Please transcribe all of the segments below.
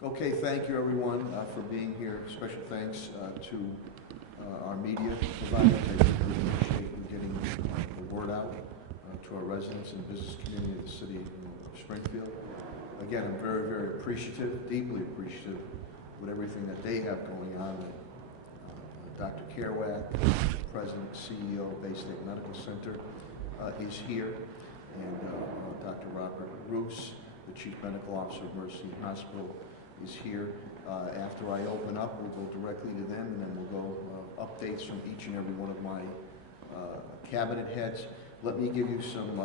Okay, thank you everyone for being here. Special thanks to our media providers. I really appreciate you getting the word out to our residents and business community of the city of Springfield. Again, I'm very, very appreciative, deeply appreciative with everything that they have going on. Dr. Kerouac, President, CEO of Baystate Medical Center, is here, and Dr. Robert Roos, the Chief Medical Officer of Mercy Hospital, is here. After I open up, we'll go directly to them, and then we'll go updates from each and every one of my cabinet heads. Let me give you some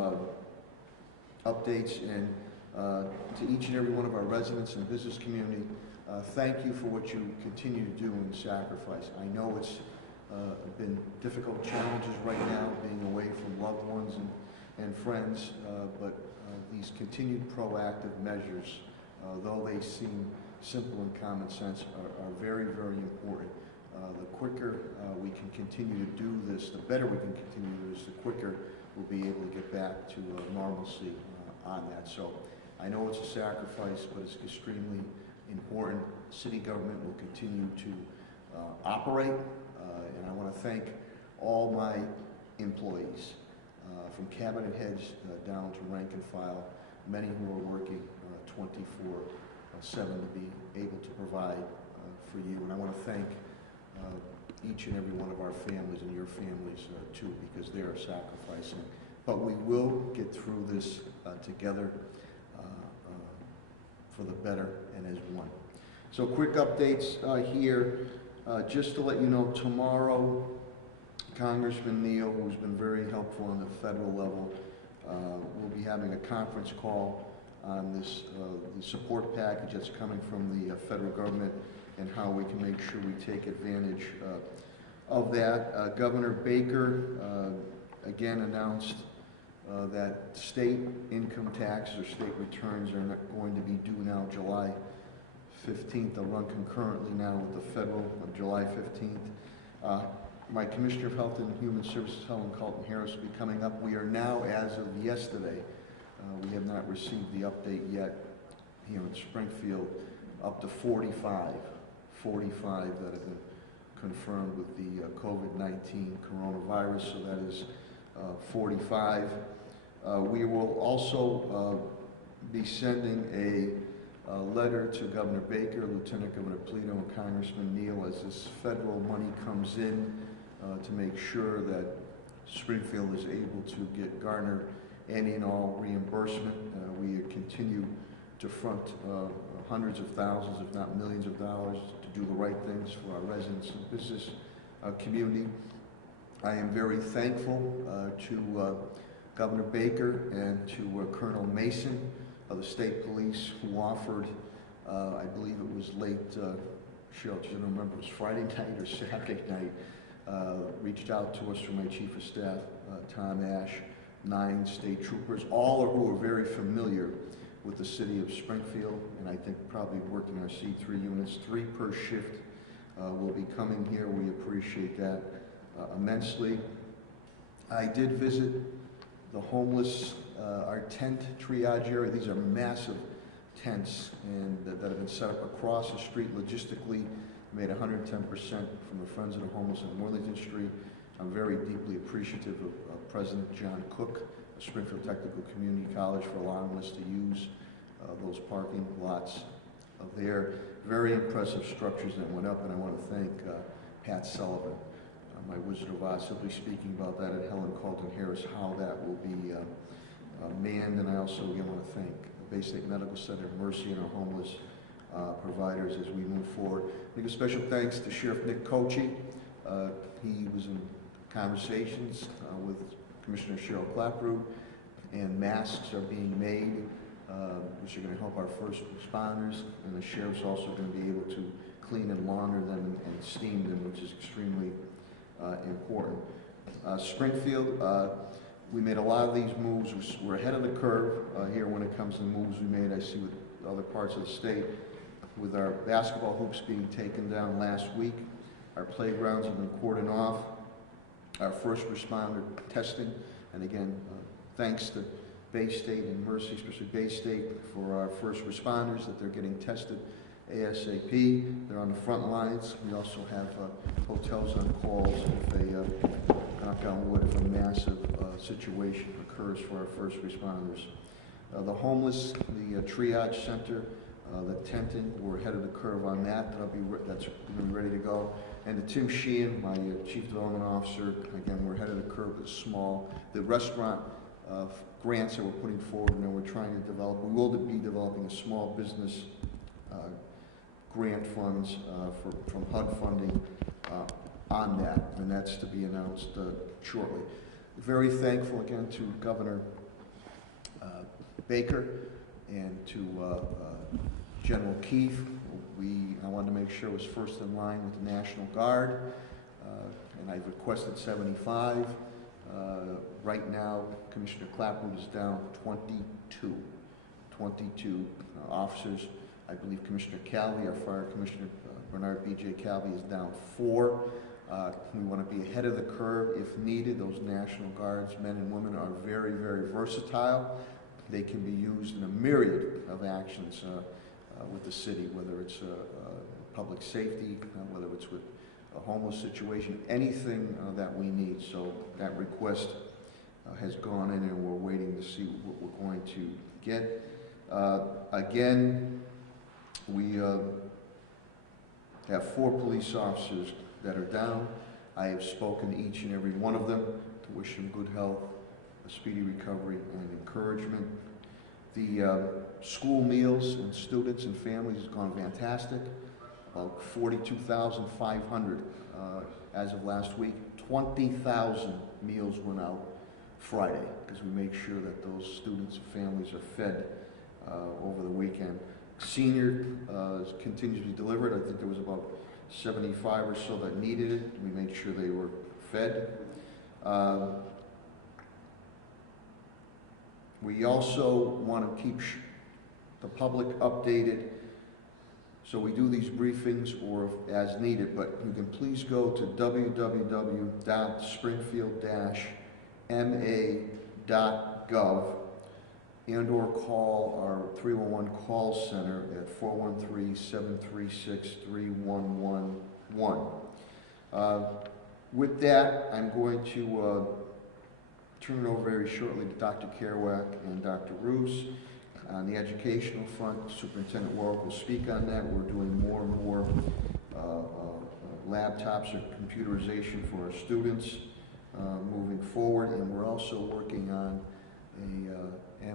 updates, and to each and every one of our residents and business community, thank you for what you continue to do and sacrifice. I know it's been difficult challenges right now, being away from loved ones and friends, but these continued proactive measures, though they seem simple and common sense, are very, very important. The quicker we can continue to do this, the better we can continue to do this, the quicker we'll be able to get back to normalcy on that. So I know it's a sacrifice, but it's extremely important. City government will continue to operate, and I want to thank all my employees, from cabinet heads down to rank and file, many who are working 24/7 to be able to provide for you. And I want to thank each and every one of our families and your families too, because they are sacrificing. But we will get through this together for the better and as one. So quick updates here. Just to let you know, tomorrow, Congressman Neal, who's been very helpful on the federal level, will be having a conference call on this the support package that's coming from the federal government and how we can make sure we take advantage of that. Governor Baker again announced that state income taxes or state returns are not going to be due now July 15th. They'll run concurrently now with the federal of July 15th. My Commissioner of Health and Human Services, Helen Carlton-Harris, will be coming up. We are now, as of yesterday, we have not received the update yet here in Springfield, up to 45 that have been confirmed with the COVID-19 coronavirus, so that is 45. We will also be sending a letter to Governor Baker, Lieutenant Governor Polito, and Congressman Neal as this federal money comes in to make sure that Springfield is able to garner any and all reimbursement. We continue to front hundreds of thousands, if not millions of dollars to do the right things for our residents and business community. I am very thankful to Governor Baker and to Colonel Mason of the state police, who offered, I believe it was late, Cheryl, I don't remember, it was Friday night or Saturday night, reached out to us from my Chief of Staff, Tom Ash, 9 state troopers, all who are very familiar with the city of Springfield, and I think probably worked in our C3 units, 3 per shift will be coming here. We appreciate that immensely. I did visit the homeless, our tent triage area. These are massive tents and that have been set up across the street logistically, made 110% from the Friends of the Homeless in Worthington Street. I'm very deeply appreciative of President John Cook of Springfield Technical Community College for allowing us to use those parking lots there. Very impressive structures that went up, and I want to thank Pat Sullivan, my Wizard of Oz, simply speaking about that at Helen Carlton-Harris, how that will be manned. And I also again want to thank Baystate Medical Center, Mercy, and our homeless providers as we move forward. I give special thanks to Sheriff Nick Kochi. He was in conversations with Commissioner Cheryl Clapprood, and masks are being made, which are going to help our first responders, and the sheriff's also going to be able to clean and launder them and steam them, which is extremely important. Springfield, we made a lot of these moves. We're ahead of the curve here when it comes to the moves we made. I see with other parts of the state, with our basketball hoops being taken down last week, our playgrounds have been cordoned off, our first responder testing, and again, thanks to Baystate and Mercy, especially Baystate, for our first responders, that they're getting tested ASAP. They're on the front lines. We also have hotels on calls if a, knock on wood, if a massive situation occurs for our first responders. The homeless, the triage center, the tenting, we're ahead of the curve on that. That's going to be ready to go. And to Tim Sheehan, my Chief Development Officer, again, we're ahead of the curve with the restaurant grants that we're putting forward, and then we're trying to develop, we will be developing a small business grant funds from HUD funding on that, and that's to be announced shortly. Very thankful again to Governor Baker and to General Keefe. I wanted to make sure it was first in line with the National Guard, and I've requested 75. Right now, Commissioner Clapwood is down 22 officers. I believe Commissioner Calvi, our Fire Commissioner Bernard B.J. Calvi, is down 4. We want to be ahead of the curve if needed. Those National Guards, men and women, are very, very versatile. They can be used in a myriad of actions with the city, whether it's public safety, whether it's with a homeless situation, anything that we need. So that request has gone in, and we're waiting to see what we're going to get. Again, we have 4 police officers that are down. I have spoken to each and every one of them to wish them good health, a speedy recovery, and encouragement. The school meals and students and families has gone fantastic. About 42,500 as of last week. 20,000 meals went out Friday because we make sure that those students and families are fed over the weekend. Senior continues to be delivered. I think there was about 75 or so that needed it. We made sure they were fed. We also want to keep the public updated, so we do these briefings or as needed, but you can please go to www.springfield-ma.gov and or call our 311 call center at 413-736-3111. With that, I'm going to turn it over very shortly to Dr. Kerouac and Dr. Roos. On the educational front, Superintendent Warwick will speak on that. We're doing more and more laptops or computerization for our students moving forward, and we're also working on a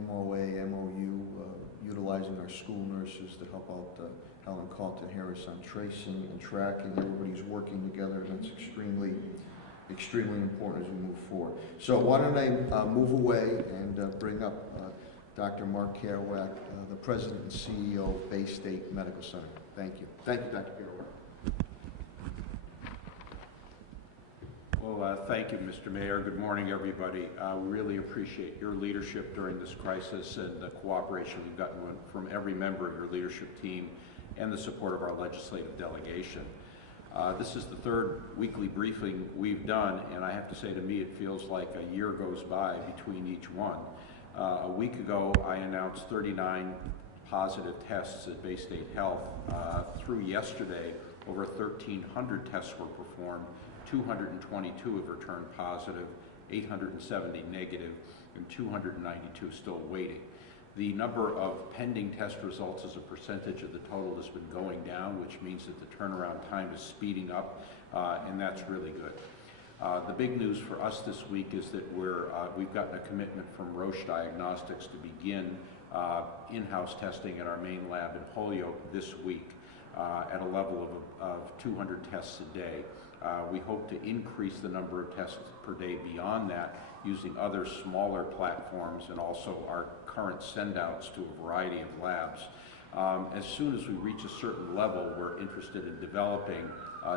MOU, utilizing our school nurses to help out Helen Calton Harris on tracing and tracking. Everybody's working together, and that's extremely important as we move forward. So why don't I move away and bring up Dr. Mark Kerouac, the President and CEO of Baystate Medical Center. Thank you. Thank you, Dr. Kerouac. Well, thank you, Mr. Mayor. Good morning, everybody. We really appreciate your leadership during this crisis and the cooperation we've gotten from every member of your leadership team and the support of our legislative delegation. This is the 3rd weekly briefing we've done, and I have to say, to me, it feels like a year goes by between each one. A week ago, I announced 39 positive tests at Baystate Health. Through yesterday, over 1,300 tests were performed. 222 have returned positive, 870 negative, and 292 still waiting. The number of pending test results as a percentage of the total has been going down, which means that the turnaround time is speeding up, and that's really good. The big news for us this week is that we've gotten a commitment from Roche Diagnostics to begin in-house testing at our main lab in Holyoke this week at a level of 200 tests a day. We hope to increase the number of tests per day beyond that using other smaller platforms and also our current send-outs to a variety of labs. As soon as we reach a certain level, we're interested in developing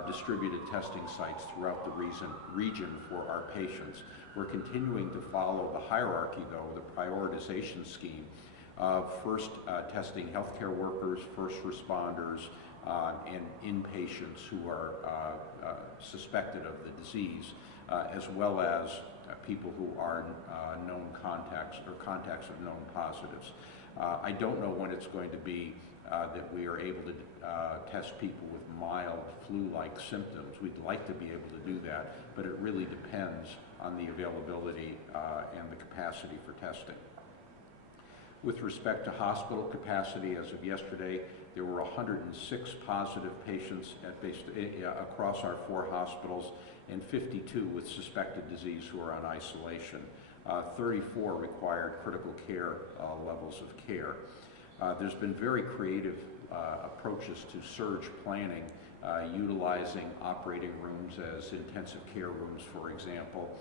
distributed testing sites throughout the region for our patients. We're continuing to follow the hierarchy, though, the prioritization scheme of first testing healthcare workers, first responders, and inpatients who are suspected of the disease, as well as people who are known contacts contacts of known positives. I don't know when it's going to be that we are able to test people with mild flu-like symptoms. We'd like to be able to do that, but it really depends on the availability and the capacity for testing. With respect to hospital capacity, as of yesterday, there were 106 positive patients across our 4 hospitals and 52 with suspected disease who are on isolation. 34 required critical care levels of care. There's been very creative approaches to surge planning, utilizing operating rooms as intensive care rooms, for example.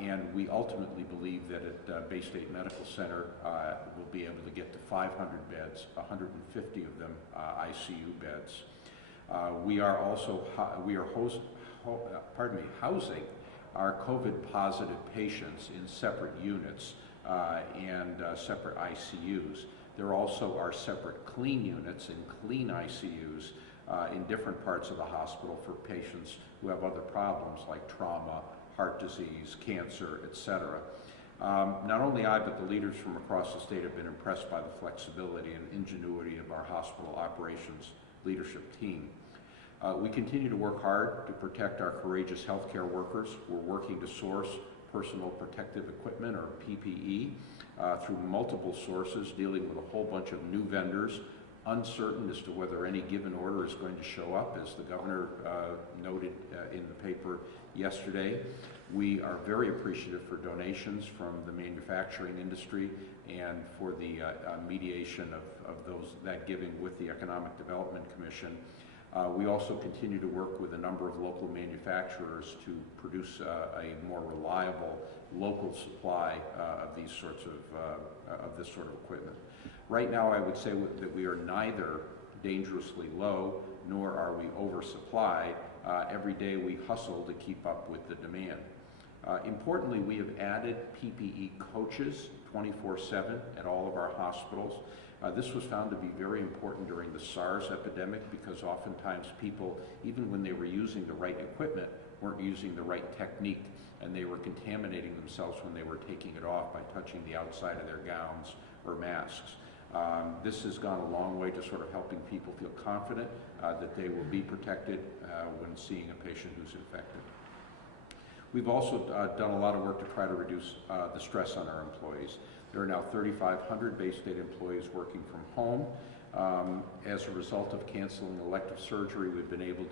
And we ultimately believe that at Baystate Medical Center we'll be able to get to 500 beds, 150 of them ICU beds. We are also housing our COVID-positive patients in separate units and separate ICUs. There also are separate clean units and clean ICUs in different parts of the hospital for patients who have other problems like trauma, heart disease, cancer, etc. Not only I, but the leaders from across the state have been impressed by the flexibility and ingenuity of our hospital operations leadership team. We continue to work hard to protect our courageous healthcare workers. We're working to source personal protective equipment, or PPE, through multiple sources, dealing with a whole bunch of new vendors, uncertain as to whether any given order is going to show up, as the governor noted in the paper yesterday. We are very appreciative for donations from the manufacturing industry and for the mediation of that giving with the Economic Development Commission. We also continue to work with a number of local manufacturers to produce a more reliable local supply of these sorts of this sort of equipment. Right now, I would say that we are neither dangerously low nor are we oversupplied. Every day we hustle to keep up with the demand. Importantly, we have added PPE coaches 24/7 at all of our hospitals. This was found to be very important during the SARS epidemic because oftentimes people, even when they were using the right equipment, weren't using the right technique, and they were contaminating themselves when they were taking it off by touching the outside of their gowns or masks. This has gone a long way to sort of helping people feel confident that they will be protected when seeing a patient who's infected. We've also done a lot of work to try to reduce the stress on our employees. There are now 3,500 Baystate employees working from home. As a result of canceling elective surgery, we've been able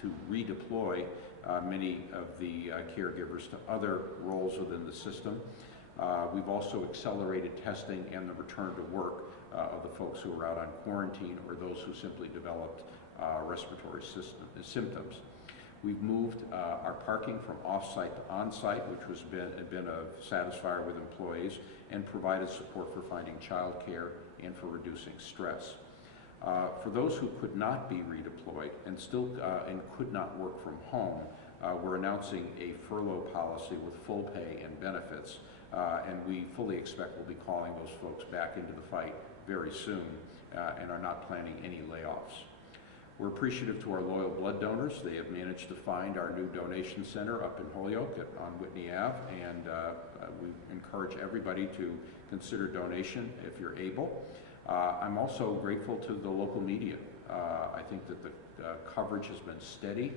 to redeploy many of the caregivers to other roles within the system. We've also accelerated testing and the return to work of the folks who are out on quarantine or those who simply developed respiratory symptoms. We've moved our parking from off-site to on-site, which has been a satisfier with employees, and provided support for finding childcare and for reducing stress. For those who could not be redeployed and could not work from home, we're announcing a furlough policy with full pay and benefits, and we fully expect we'll be calling those folks back into the fight very soon and are not planning any layoffs. We're appreciative to our loyal blood donors. They have managed to find our new donation center up in Holyoke on Whitney Ave, and we encourage everybody to consider donation if you're able. I'm also grateful to the local media. I think that the coverage has been steady.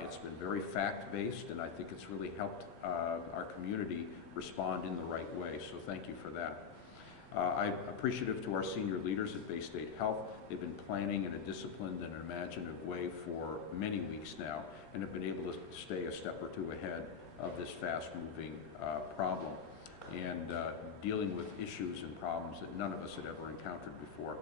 It's been very fact-based, and I think it's really helped our community respond in the right way, so thank you for that. I'm appreciative to our senior leaders at Baystate Health. They've been planning in a disciplined and imaginative way for many weeks now and have been able to stay a step or two ahead of this fast-moving problem and dealing with issues and problems that none of us had ever encountered before.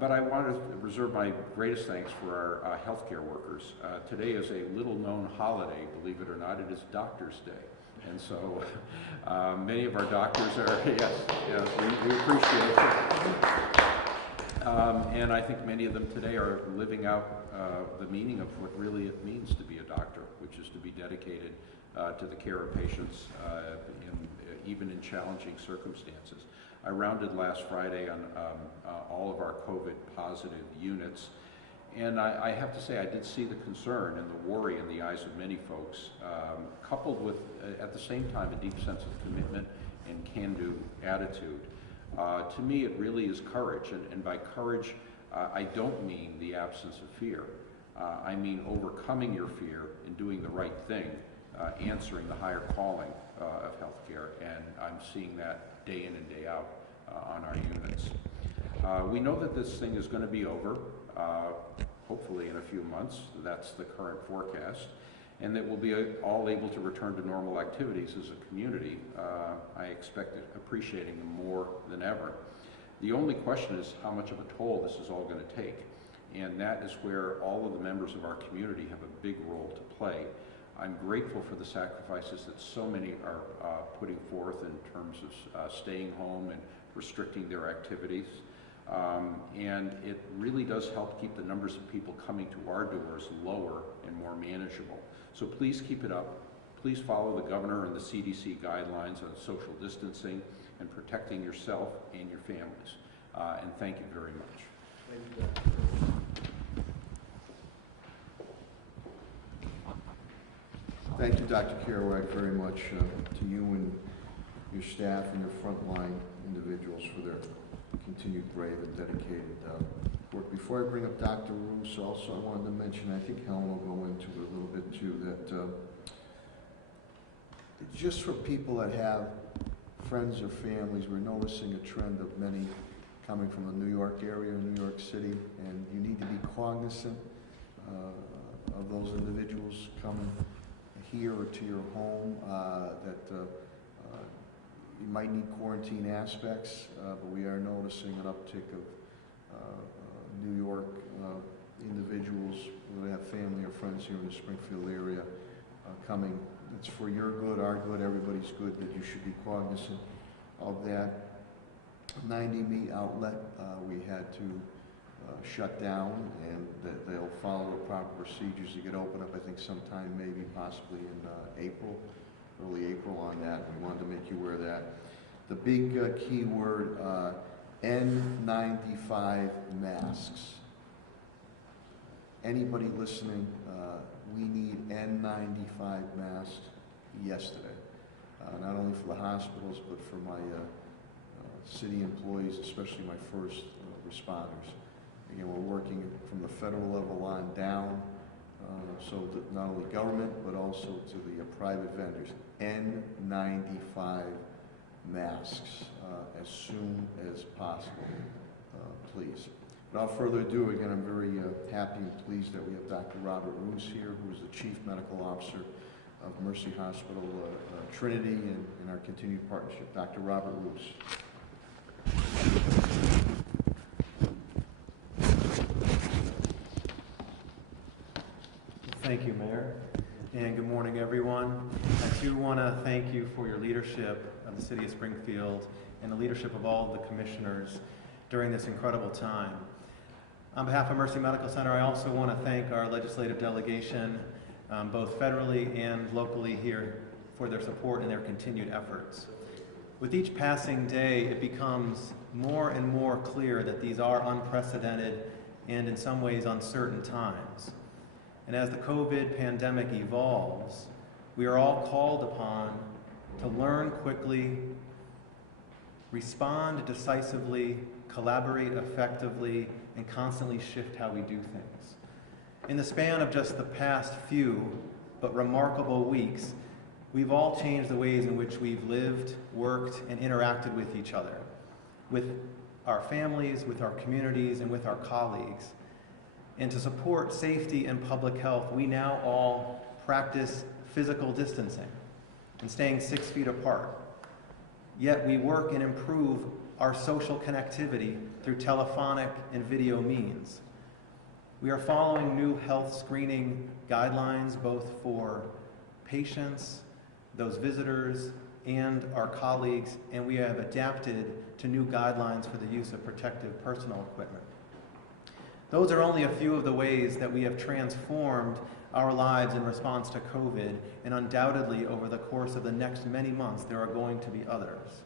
But I want to reserve my greatest thanks for our healthcare workers. Today is a little-known holiday, believe it or not. It is Doctor's Day. And so many of our doctors are, yes, we appreciate it. And I think many of them today are living out the meaning of what really it means to be a doctor, which is to be dedicated to the care of patients, even in challenging circumstances. I rounded last Friday on all of our COVID positive units, and I have to say I did see the concern and the worry in the eyes of many folks, coupled with, at the same time, a deep sense of commitment and can-do attitude. To me, it really is courage, and by courage, I don't mean the absence of fear. I mean overcoming your fear and doing the right thing, answering the higher calling of healthcare, and I'm seeing that day in and day out on our units. We know that this thing is going to be over, hopefully in a few months. That's the current forecast, and that we'll be all able to return to normal activities as a community. I expect appreciating them more than ever. The only question is how much of a toll this is all going to take, and that is where all of the members of our community have a big role to play. I'm grateful for the sacrifices that so many are putting forth in terms of staying home and restricting their activities. And it really does help keep the numbers of people coming to our doors lower and more manageable. So please keep it up. Please follow the governor and the CDC guidelines on social distancing and protecting yourself and your families. And thank you very much. Thank you. Thank you, Dr. Kerouac, very much to you and your staff and your frontline individuals for their continued brave and dedicated work. Before I bring up Dr. Roos, also I wanted to mention, I think Helen will go into it a little bit too, that just for people that have friends or families, we're noticing a trend of many coming from the New York area, New York City, and you need to be cognizant of those individuals coming here or to your home, that you might need quarantine aspects, but we are noticing an uptick of New York individuals who have family or friends here in the Springfield area coming. It's for your good, our good, everybody's good, that you should be cognizant of that. 90 meat outlet we had to shut down, and that they'll follow the proper procedures to get open up, I think sometime maybe possibly in April, early April on that. We wanted to make you aware of that. The big key word, N95 masks. Anybody listening, we need N95 masks yesterday. Not only for the hospitals, but for my city employees, especially my first responders. Again, we're working from the federal level on down, so that not only government, but also to the private vendors. N95 masks as soon as possible, please. Without further ado, again, I'm very happy and pleased that we have Dr. Robert Roos here, who is the Chief Medical Officer of Mercy Hospital Trinity, and in our continued partnership. Dr. Robert Roos. Thank you, Mayor, and good morning, everyone. I too want to thank you for your leadership of the City of Springfield and the leadership of all of the commissioners during this incredible time. On behalf of Mercy Medical Center, I also want to thank our legislative delegation, both federally and locally here, for their support and their continued efforts. With each passing day, it becomes more and more clear that these are unprecedented and in some ways uncertain times. And as the COVID pandemic evolves, we are all called upon to learn quickly, respond decisively, collaborate effectively, and constantly shift how we do things. In the span of just the past few but remarkable weeks, we've all changed the ways in which we've lived, worked, and interacted with each other, with our families, with our communities, and with our colleagues. And to support safety and public health, we now all practice physical distancing and staying 6 feet apart. Yet we work and improve our social connectivity through telephonic and video means. We are following new health screening guidelines, both for patients, those visitors, and our colleagues, and we have adapted to new guidelines for the use of protective personal equipment. Those are only a few of the ways that we have transformed our lives in response to COVID, and undoubtedly over the course of the next many months, there are going to be others.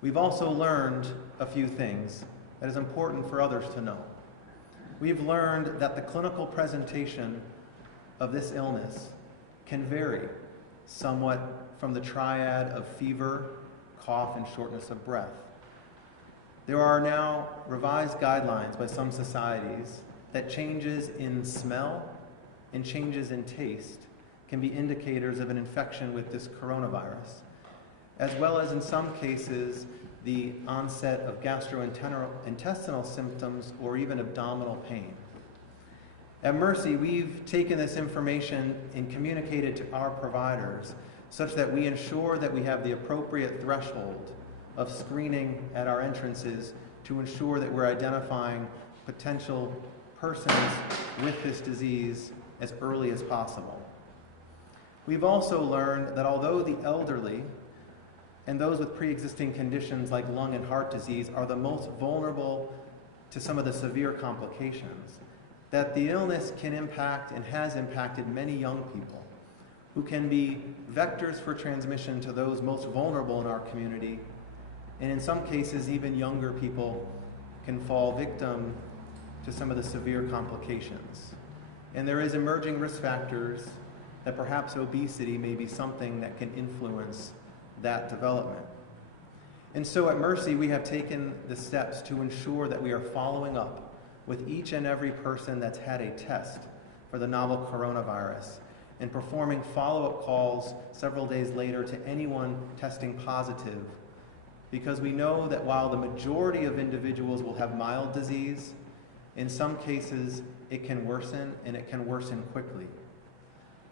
We've also learned a few things that is important for others to know. We've learned that the clinical presentation of this illness can vary somewhat from the triad of fever, cough, and shortness of breath. There are now revised guidelines by some societies that changes in smell and changes in taste can be indicators of an infection with this coronavirus, as well as in some cases the onset of gastrointestinal symptoms or even abdominal pain. At Mercy, we've taken this information and communicated to our providers such that we ensure that we have the appropriate threshold of screening at our entrances to ensure that we're identifying potential persons with this disease as early as possible. We've also learned that although the elderly and those with pre-existing conditions like lung and heart disease are the most vulnerable to some of the severe complications, that the illness can impact and has impacted many young people who can be vectors for transmission to those most vulnerable in our community, and in some cases even younger people can fall victim to some of the severe complications. And there is emerging risk factors that perhaps obesity may be something that can influence that development. And so at Mercy, we have taken the steps to ensure that we are following up with each and every person that's had a test for the novel coronavirus and performing follow-up calls several days later to anyone testing positive, because we know that while the majority of individuals will have mild disease, in some cases it can worsen, and it can worsen quickly.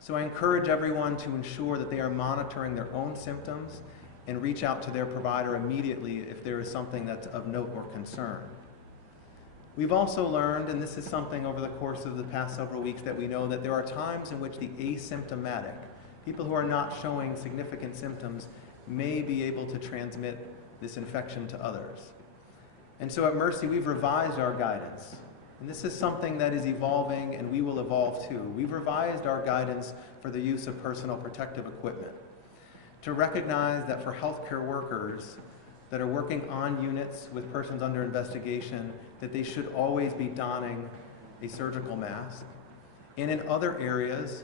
So I encourage everyone to ensure that they are monitoring their own symptoms and reach out to their provider immediately if there is something that's of note or concern. We've also learned, and this is something over the course of the past several weeks, that we know that there are times in which the asymptomatic, people who are not showing significant symptoms, may be able to transmit this infection to others. And so at Mercy, we've revised our guidance. And this is something that is evolving, and we will evolve too. We've revised our guidance for the use of personal protective equipment to recognize that for healthcare workers that are working on units with persons under investigation, that they should always be donning a surgical mask. And in other areas,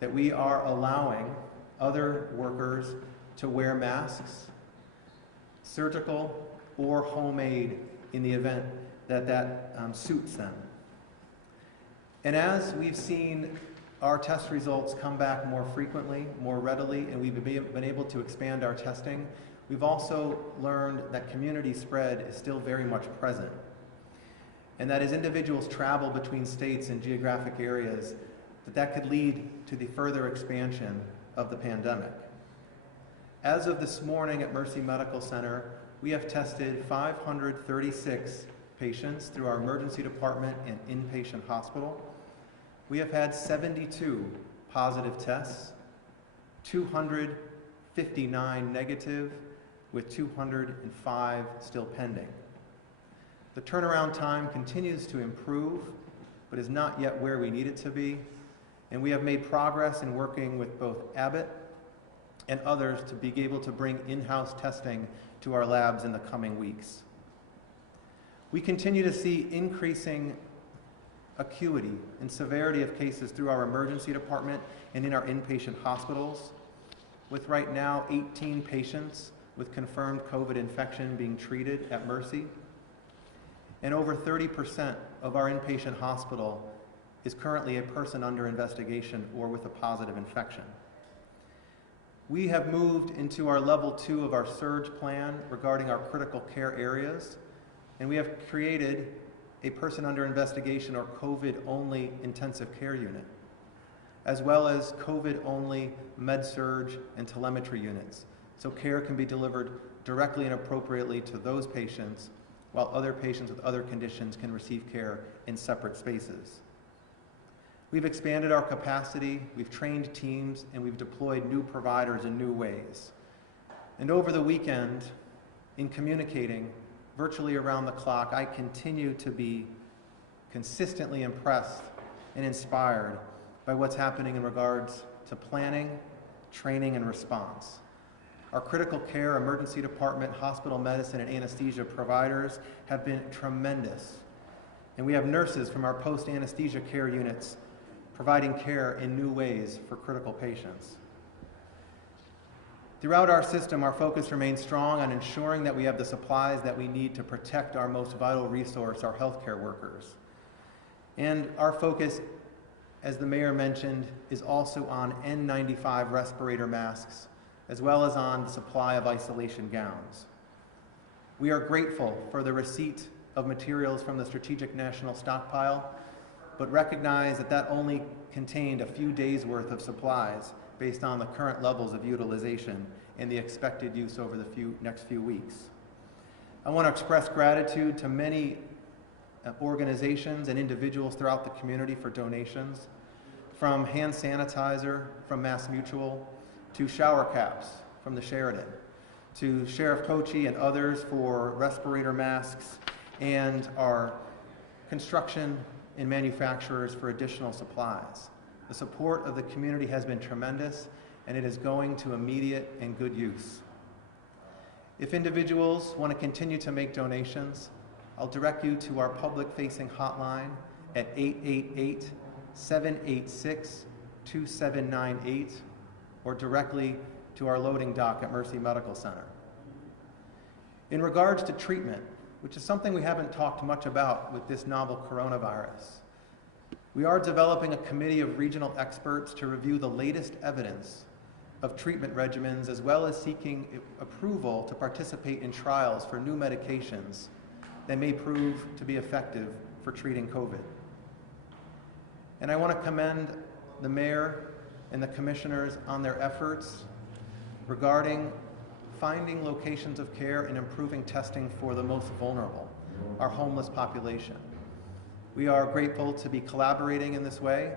that we are allowing other workers to wear masks, surgical or homemade, in the event that suits them. And as we've seen our test results come back more frequently, more readily, and we've been able to expand our testing, we've also learned that community spread is still very much present. And that as individuals travel between states and geographic areas, that could lead to the further expansion of the pandemic. As of this morning at Mercy Medical Center, we have tested 536 patients through our emergency department and inpatient hospital. We have had 72 positive tests, 259 negative, with 205 still pending. The turnaround time continues to improve, but is not yet where we need it to be, and we have made progress in working with both Abbott and others to be able to bring in-house testing to our labs in the coming weeks. We continue to see increasing acuity and severity of cases through our emergency department and in our inpatient hospitals, with right now 18 patients with confirmed COVID infection being treated at Mercy. And over 30% of our inpatient hospital is currently a person under investigation or with a positive infection. We have moved into our level 2 of our surge plan regarding our critical care areas, and we have created a person under investigation or COVID-only intensive care unit, as well as COVID-only med-surg and telemetry units, so care can be delivered directly and appropriately to those patients, while other patients with other conditions can receive care in separate spaces. We've expanded our capacity, we've trained teams, and we've deployed new providers in new ways. And over the weekend, in communicating virtually around the clock, I continue to be consistently impressed and inspired by what's happening in regards to planning, training, and response. Our critical care, emergency department, hospital medicine, and anesthesia providers have been tremendous. And we have nurses from our post-anesthesia care units providing care in new ways for critical patients. Throughout our system, our focus remains strong on ensuring that we have the supplies that we need to protect our most vital resource, our healthcare workers. And our focus, as the mayor mentioned, is also on N95 respirator masks, as well as on the supply of isolation gowns. We are grateful for the receipt of materials from the Strategic National Stockpile, but recognize that that only contained a few days' worth of supplies based on the current levels of utilization and the expected use over the next few weeks. I want to express gratitude to many organizations and individuals throughout the community for donations, from hand sanitizer from Mass Mutual, to shower caps from the Sheridan, to Sheriff Kochi and others for respirator masks, and our construction and manufacturers for additional supplies. The support of the community has been tremendous, and it is going to immediate and good use. If individuals want to continue to make donations, I'll direct you to our public-facing hotline at 888-786-2798, or directly to our loading dock at Mercy Medical Center. In regards to treatment, which is something we haven't talked much about with this novel coronavirus, we are developing a committee of regional experts to review the latest evidence of treatment regimens, as well as seeking approval to participate in trials for new medications that may prove to be effective for treating COVID. And I want to commend the mayor and the commissioners on their efforts regarding finding locations of care and improving testing for the most vulnerable, our homeless population. We are grateful to be collaborating in this way,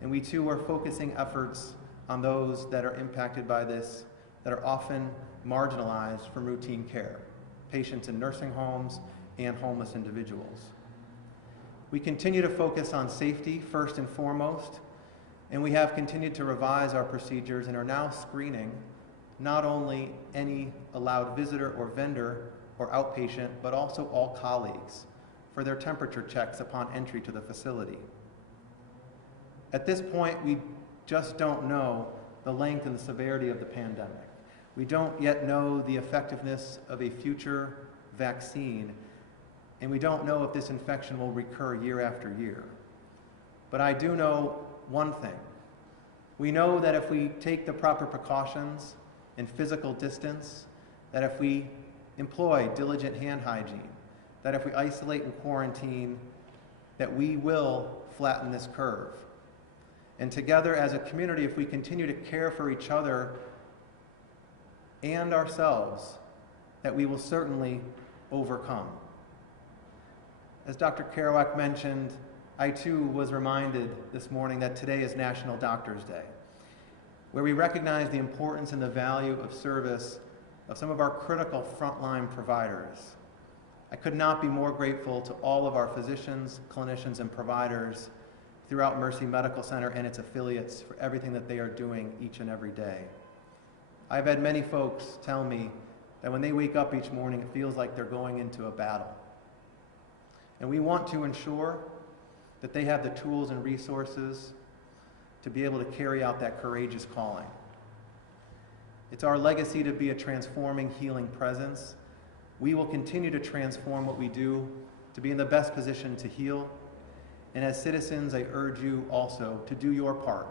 and we too are focusing efforts on those that are impacted by this, that are often marginalized from routine care, patients in nursing homes and homeless individuals. We continue to focus on safety first and foremost, and we have continued to revise our procedures and are now screening not only any allowed visitor or vendor or outpatient, but also all colleagues for their temperature checks upon entry to the facility. At this point, we just don't know the length and the severity of the pandemic. We don't yet know the effectiveness of a future vaccine, and we don't know if this infection will recur year after year. But I do know one thing. We know that if we take the proper precautions in physical distance, that if we employ diligent hand hygiene, that if we isolate and quarantine, that we will flatten this curve. And together as a community, if we continue to care for each other and ourselves, that we will certainly overcome. As Dr. Kerouac mentioned, I too was reminded this morning that today is National Doctors Day, where we recognize the importance and the value of service of some of our critical frontline providers. I could not be more grateful to all of our physicians, clinicians, and providers throughout Mercy Medical Center and its affiliates for everything that they are doing each and every day. I've had many folks tell me that when they wake up each morning, it feels like they're going into a battle. And we want to ensure that they have the tools and resources to be able to carry out that courageous calling. It's our legacy to be a transforming, healing presence. We will continue to transform what we do to be in the best position to heal. And as citizens, I urge you also to do your part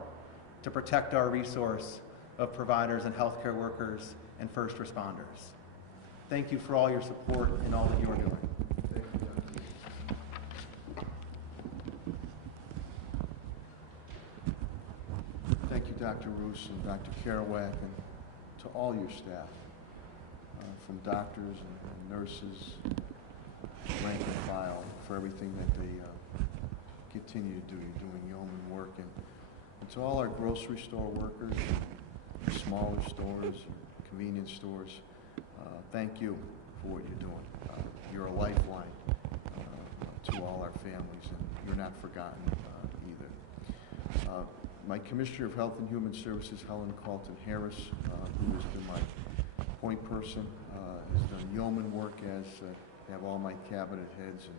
to protect our resource of providers and healthcare workers and first responders. Thank you for all your support and all that you're doing. Thank you, Dr. Roos and Dr. Kerouac, and to all your staff, from doctors and nurses, rank and file, for everything that they continue to do. You're doing yeoman work. And to all our grocery store workers, smaller stores, convenience stores, thank you for what you're doing. You're a lifeline to all our families, and you're not forgotten either. My Commissioner of Health and Human Services, Helen Carlton Harris, who has been my point person, has done yeoman work, as have all my cabinet heads and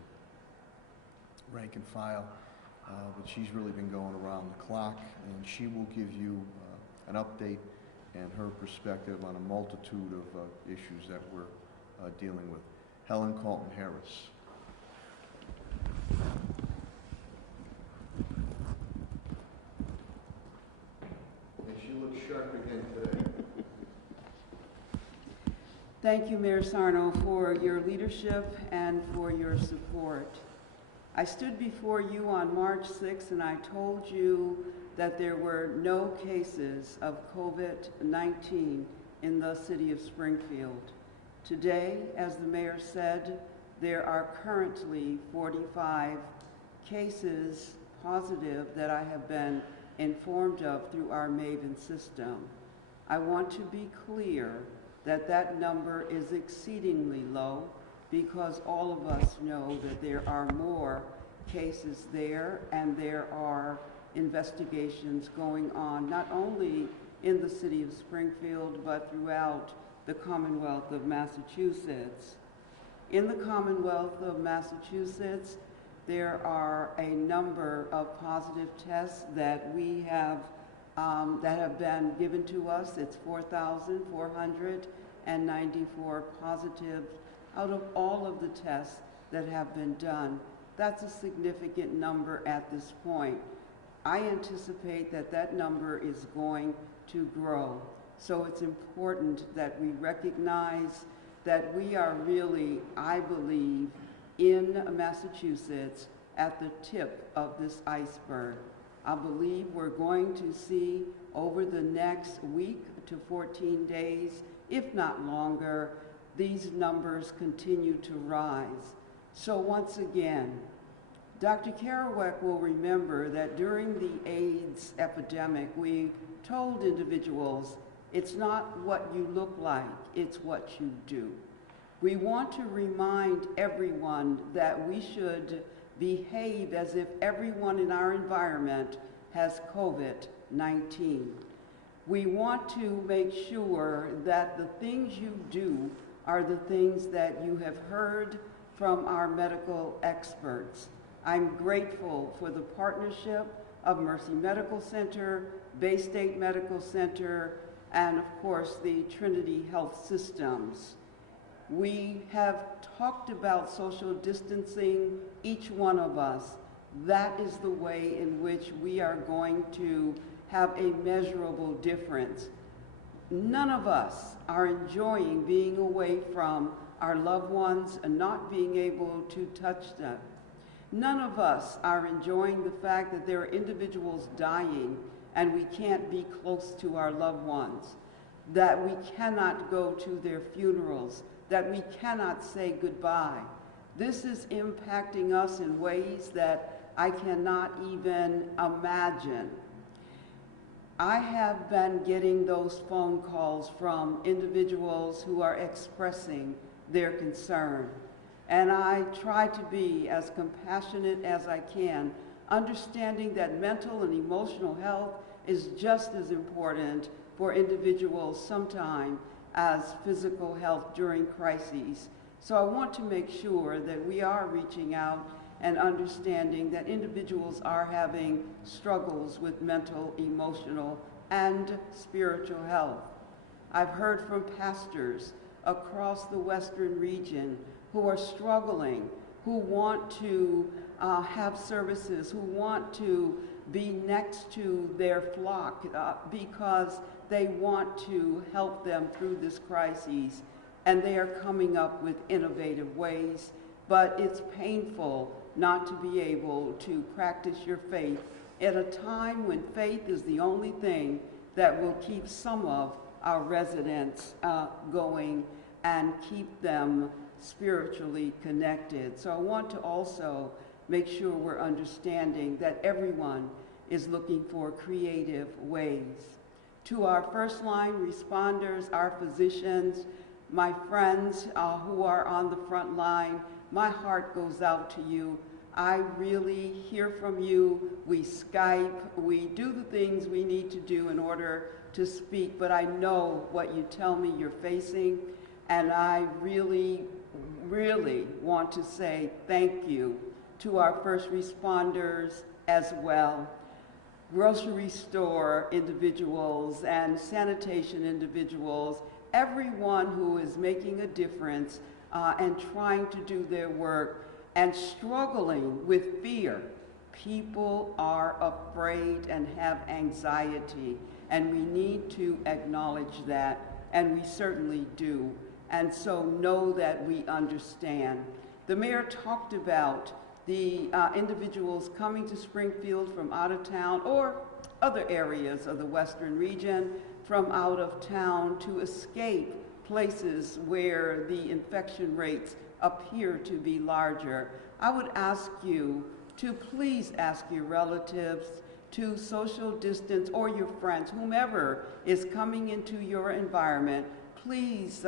rank and file, but she's really been going around the clock, and she will give you an update and her perspective on a multitude of issues that we're dealing with. Helen Colton Harris. And she looks sharp again today. Thank you, Mayor Sarno, for your leadership and for your support. I stood before you on March 6th and I told you that there were no cases of COVID-19 in the city of Springfield. Today, as the mayor said, there are currently 45 cases positive that I have been informed of through our Maven system. I want to be clear that that number is exceedingly low because all of us know that there are more cases there and there are investigations going on not only in the city of Springfield but throughout the Commonwealth of Massachusetts. In the Commonwealth of Massachusetts, there are a number of positive tests that we have been given to us. It's 4,494 positive out of all of the tests that have been done. That's a significant number at this point. I anticipate that that number is going to grow. So it's important that we recognize that we are really, I believe, in Massachusetts at the tip of this iceberg. I believe we're going to see over the next week to 14 days, if not longer, these numbers continue to rise. So once again, Dr. Kerouac will remember that during the AIDS epidemic, we told individuals, it's not what you look like, it's what you do. We want to remind everyone that we should behave as if everyone in our environment has COVID-19. We want to make sure that the things you do are the things that you have heard from our medical experts. I'm grateful for the partnership of Mercy Medical Center, Baystate Medical Center, and of course the Trinity Health Systems. We have talked about social distancing, each one of us. That is the way in which we are going to have a measurable difference. None of us are enjoying being away from our loved ones and not being able to touch them. None of us are enjoying the fact that there are individuals dying and we can't be close to our loved ones, that we cannot go to their funerals, that we cannot say goodbye. This is impacting us in ways that I cannot even imagine. I have been getting those phone calls from individuals who are expressing their concern. And I try to be as compassionate as I can, understanding that mental and emotional health is just as important for individuals sometimes as physical health during crises. So I want to make sure that we are reaching out and understanding that individuals are having struggles with mental, emotional, and spiritual health. I've heard from pastors across the Western region who are struggling, who want to have services, who want to be next to their flock because they want to help them through this crisis, and they are coming up with innovative ways. But it's painful not to be able to practice your faith at a time when faith is the only thing that will keep some of our residents going and keep them spiritually connected. So I want to also make sure we're understanding that everyone is looking for creative ways. To our first line responders, our physicians, my friends who are on the front line, my heart goes out to you. I really hear from you. We Skype, we do the things we need to do in order to speak, but I know what you tell me you're facing, and I really want to say thank you to our first responders as well. grocery store individuals and sanitation individuals, everyone who is making a difference and trying to do their work and struggling with fear. People are afraid and have anxiety, and we need to acknowledge that, and we certainly do. And so know that we understand. The mayor talked about the individuals coming to Springfield from out of town or other areas of the western region from out of town to escape places where the infection rates appear to be larger. I would ask you to please ask your relatives to social distance, or your friends, whomever is coming into your environment, please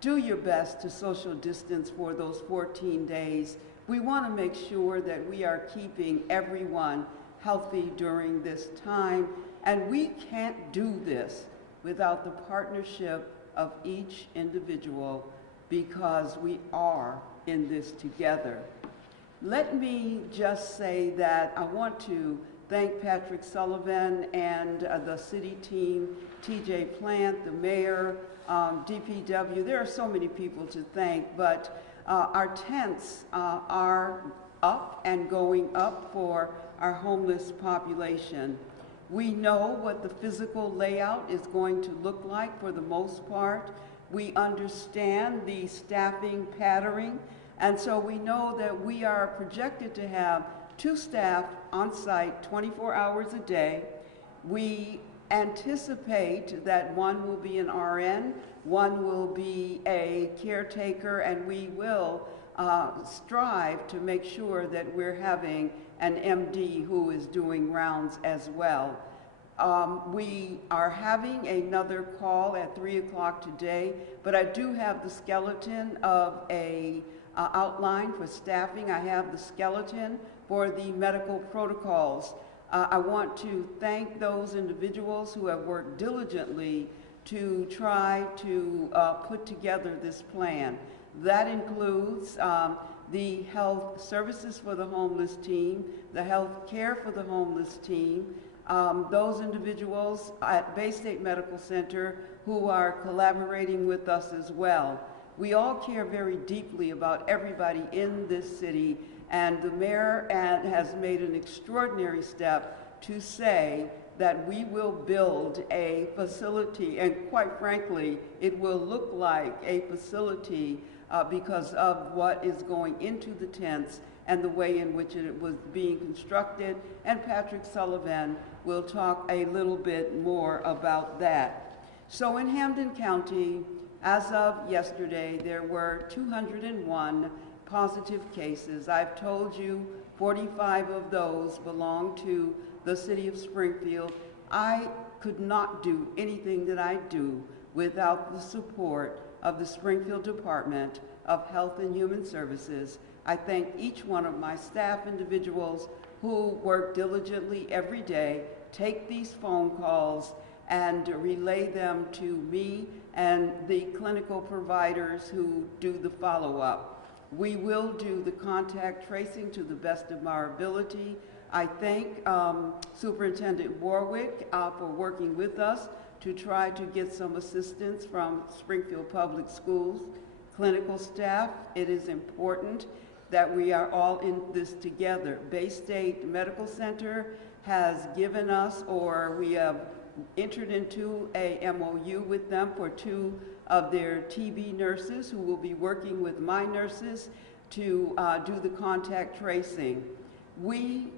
do your best to social distance for those 14 days. We want to make sure that we are keeping everyone healthy during this time, and we can't do this without the partnership of each individual, because we are in this together. Let me just say that I want to thank Patrick Sullivan and the city team, TJ Plant, the mayor, DPW. There are so many people to thank, but our tents are up and going up for our homeless population. We know what the physical layout is going to look like for the most part. We understand the staffing pattern, and so we know that we are projected to have 2 staff on site 24 hours a day. We anticipate that 1 will be an RN, 1 will be a caretaker, and we will strive to make sure that we're having an MD who is doing rounds as well. We are having another call at 3 o'clock today, but I do have the skeleton of a outline for staffing. I have the skeleton for the medical protocols. I want to thank those individuals who have worked diligently to try to put together this plan. That includes the health services for the homeless team, the health care for the homeless team, those individuals at Baystate Medical Center who are collaborating with us as well. We all care very deeply about everybody in this city, and the mayor has made an extraordinary step to say that we will build a facility, and quite frankly, it will look like a facility because of what is going into the tents and the way in which it was being constructed, and Patrick Sullivan will talk a little bit more about that. So in Hampden County, as of yesterday, there were 201 positive cases. I've told you 45 of those belong to the city of Springfield. I could not do anything that I do without the support of the Springfield Department of Health and Human Services. I thank each one of my staff individuals who work diligently every day, take these phone calls, and relay them to me and the clinical providers who do the follow-up. We will do the contact tracing to the best of our ability. I thank Superintendent Warwick for working with us to try to get some assistance from Springfield Public Schools. Clinical staff, it is important that we are all in this together. Baystate Medical Center has given us, or we have entered into a MOU with them for 2 of their TB nurses who will be working with my nurses to do the contact tracing. We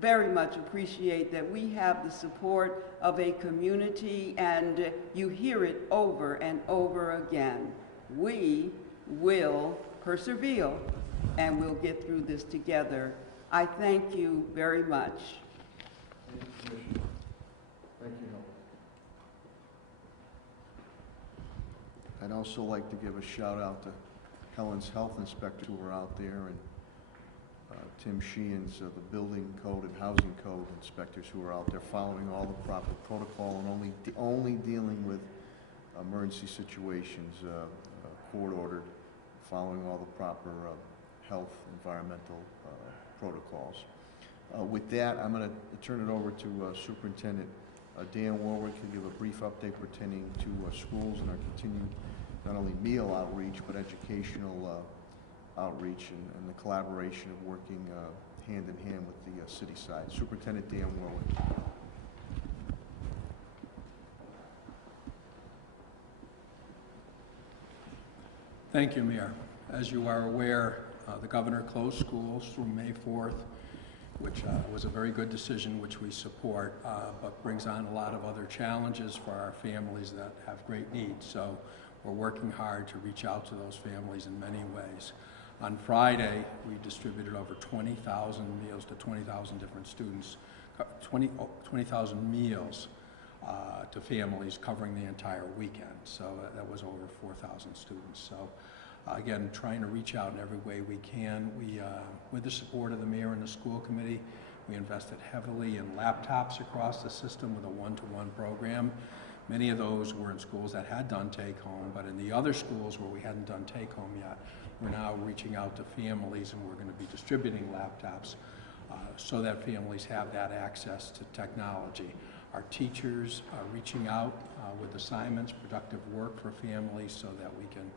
very much appreciate that we have the support of a community, and you hear it over and over again. We will persevere, and we'll get through this together. I thank you very much. Thank you, Commissioner. Thank you, Helen. I'd also like to give a shout out to Helen's health inspectors who were out there, and Tim Sheehan's the building code and housing code inspectors who are out there following all the proper protocol and only dealing with emergency situations, court ordered, following all the proper health environmental protocols. With that, I'm going to turn it over to Superintendent Dan Warwick to give a brief update pertaining to schools and our continued not only meal outreach, but educational outreach and the collaboration of working hand in hand with the city side. Superintendent Dan Warwick. Thank you, Mayor. As you are aware, the governor closed schools through May 4th, which was a very good decision, which we support, but brings on a lot of other challenges for our families that have great needs. So we're working hard to reach out to those families in many ways. On Friday, we distributed over 20,000 meals to 20,000 different students, 20,000 meals to families covering the entire weekend. So that was over 4,000 students. So again, trying to reach out in every way we can. We, with the support of the mayor and the school committee, we invested heavily in laptops across the system with a one-to-one program. Many of those were in schools that had done take-home, but in the other schools where we hadn't done take-home yet, we're now reaching out to families, and we're going to be distributing laptops so that families have that access to technology. Our teachers are reaching out with assignments, productive work for families so that we can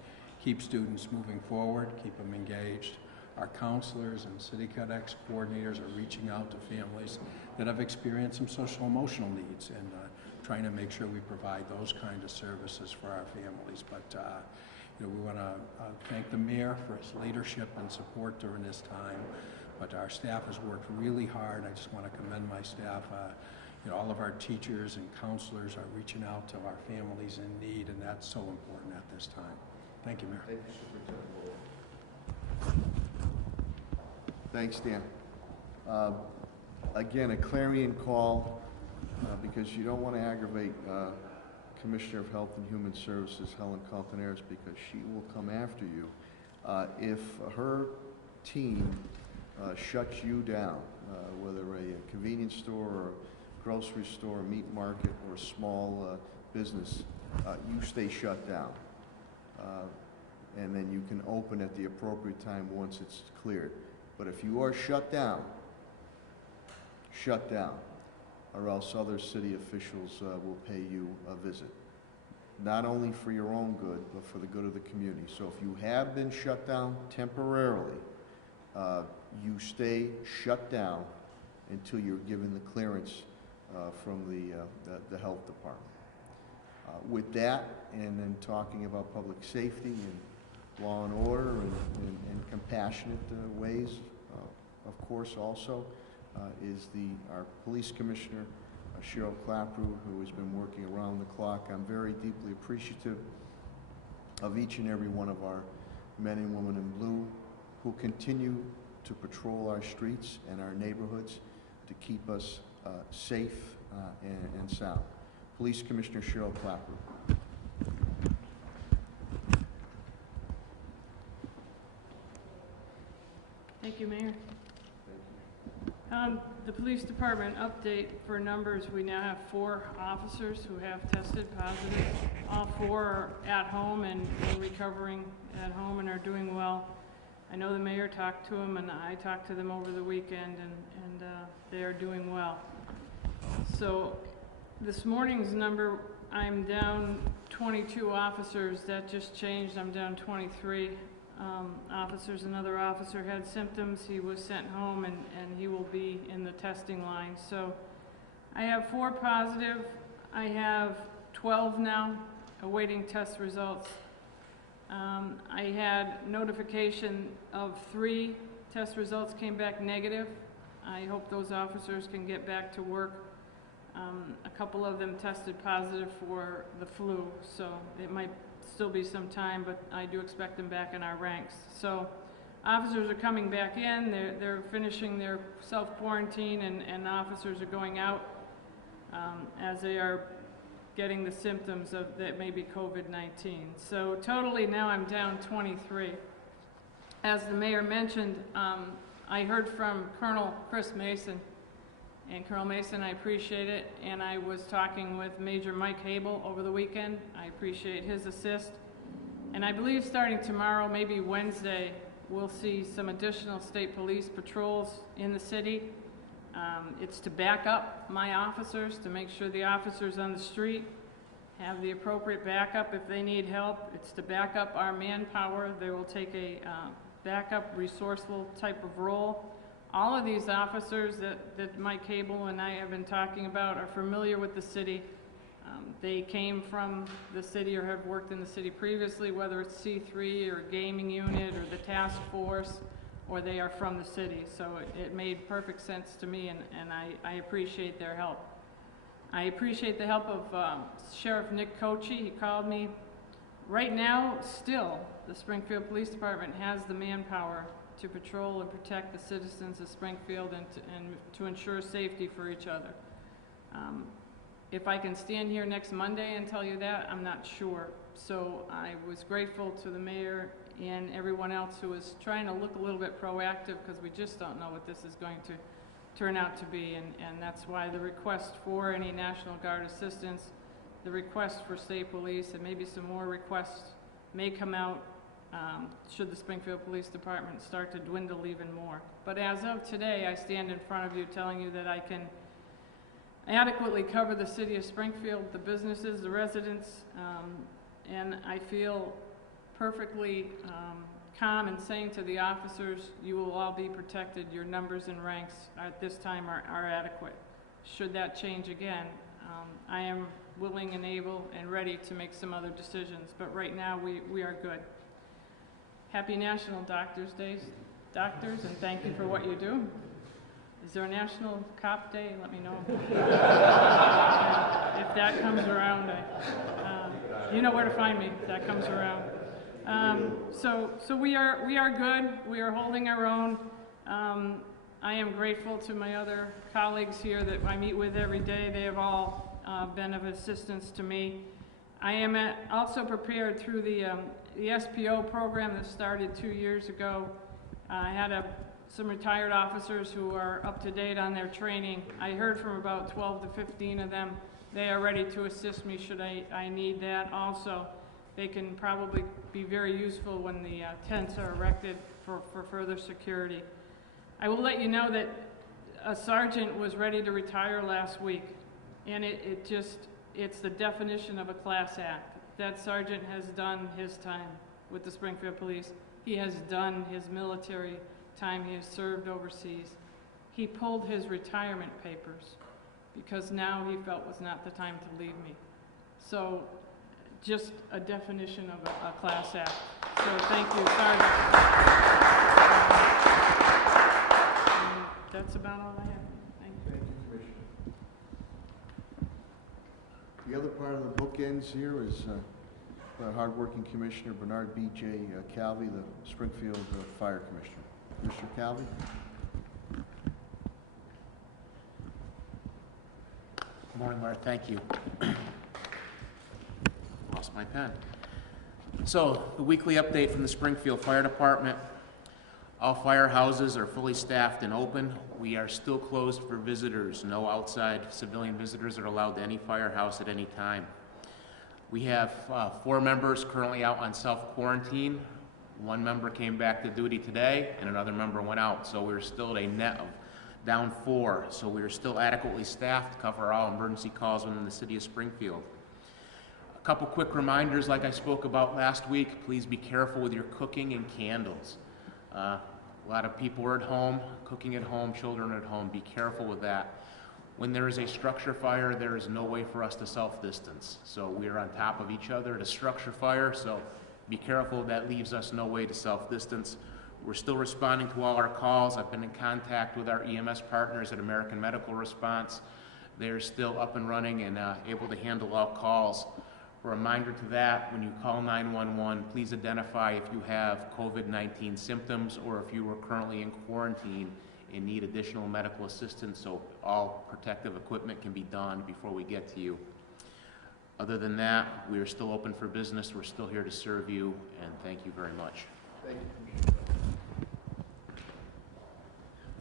keep students moving forward, keep them engaged. Our counselors and City CADEX coordinators are reaching out to families that have experienced some social emotional needs and trying to make sure we provide those kind of services for our families. But you know, we want to thank the mayor for his leadership and support during this time. But our staff has worked really hard. I just want to commend my staff. You know, all of our teachers and counselors are reaching out to our families in need, and that's so important at this time. Thank you, Mayor. Thank you, Superintendent Warwick. Thanks, Dan. Again, a clarion call, because you don't want to aggravate Commissioner of Health and Human Services, Helen Caltaneris, because she will come after you. If her team shuts you down, whether a convenience store or grocery store, meat market, or a small business, you stay shut down. And then you can open at the appropriate time once it's cleared. But if you are shut down, or else other city officials will pay you a visit. Not only for your own good, but for the good of the community. So if you have been shut down temporarily, you stay shut down until you're given the clearance from the health department. With that, and then talking about public safety and law and order and compassionate ways, of course, also is our police commissioner, Cheryl Clapprood, who has been working around the clock. I'm very deeply appreciative of each and every one of our men and women in blue who continue to patrol our streets and our neighborhoods to keep us safe and sound. Police Commissioner Cheryl Clapprood. Thank you, Mayor. The police department update for numbers, we now have 4 officers who have tested positive. All 4 are at home and recovering at home and are doing well. I know the mayor talked to them, and I talked to them over the weekend, and they are doing well. So this morning's number, I'm down 22 officers. That just changed. I'm down 23 officers. Another officer had symptoms. He was sent home, and he will be in the testing line. So I have 4 positive. I have 12 now awaiting test results. I had notification of 3 test results came back negative. I hope those officers can get back to work. A couple of them tested positive for the flu, so it might still be some time, but I do expect them back in our ranks. So officers are coming back in, they're finishing their self-quarantine, and officers are going out as they are getting the symptoms of that may be COVID-19. So totally now I'm down 23. As the mayor mentioned, I heard from Colonel Chris Mason, and Colonel Mason, I appreciate it, and I was talking with Major Mike Habel over the weekend. I appreciate his assist. And I believe starting tomorrow, maybe Wednesday, we'll see some additional state police patrols in the city. It's to back up my officers, to make sure the officers on the street have the appropriate backup if they need help. It's to back up our manpower. They will take a backup, resourceful type of role. All of these officers that Mike Cable and I have been talking about are familiar with the city. They came from the city or have worked in the city previously, whether it's C3 or gaming unit or the task force, or they are from the city. So it made perfect sense to me, and I appreciate their help. I appreciate the help of Sheriff Nick Cochi. He called me. Right now, still, the Springfield Police Department has the manpower to patrol and protect the citizens of Springfield and to ensure safety for each other. If I can stand here next Monday and tell you that, I'm not sure. So I was grateful to the mayor and everyone else who was trying to look a little bit proactive, because we just don't know what this is going to turn out to be, and that's why the request for any National Guard assistance, the request for state police, and maybe some more requests may come out should the Springfield Police Department start to dwindle even more. But as of today, I stand in front of you telling you that I can adequately cover the city of Springfield, the businesses, the residents, and I feel perfectly calm in saying to the officers, you will all be protected. Your numbers and ranks at this time are adequate. Should that change again, I am willing and able and ready to make some other decisions, but right now we are good. Happy National Doctors Day, doctors, and thank you for what you do. Is there a National Cop Day? Let me know. If that comes around, you know where to find me if that comes around. So we are good. We are holding our own. I am grateful to my other colleagues here that I meet with every day. They have all been of assistance to me. I am also prepared through the SPO program that started 2 years ago. I had some retired officers who are up to date on their training. I heard from about 12 to 15 of them. They are ready to assist me should I need that also. They can probably be very useful when the tents are erected for further security. I will let you know that a sergeant was ready to retire last week, and it's the definition of a class act. That sergeant has done his time with the Springfield Police. He has done his military time. He has served overseas. He pulled his retirement papers because now he felt was not the time to leave me. So just a definition of a class act. So thank you, Sergeant. That's about all I have. Thank you. Thank you, Commissioner. The other part of the bookends here is our hardworking Commissioner Bernard B.J. Calvi, the Springfield Fire Commissioner. Commissioner Calvi. Good morning, Mayor. Thank you. Lost my pen. So, the weekly update from the Springfield Fire Department. All firehouses are fully staffed and open. We are still closed for visitors. No outside civilian visitors are allowed to any firehouse at any time. We have 4 members currently out on self-quarantine. 1 member came back to duty today, and another member went out. So we're still at a net of down 4. So we're still adequately staffed to cover all emergency calls within the city of Springfield. A couple quick reminders, like I spoke about last week, please be careful with your cooking and candles. A lot of people are at home, cooking at home, children at home. Be careful with that. When there is a structure fire, there is no way for us to self-distance. So we are on top of each other at a structure fire, so be careful. That leaves us no way to self-distance. We're still responding to all our calls. I've been in contact with our EMS partners at American Medical Response. They're still up and running and able to handle all calls. A reminder to that, when you call 911, please identify if you have COVID-19 symptoms or if you are currently in quarantine and need additional medical assistance, so all protective equipment can be donned before we get to you. Other than that, we are still open for business. We're still here to serve you, and thank you very much. Thank you, Commissioner.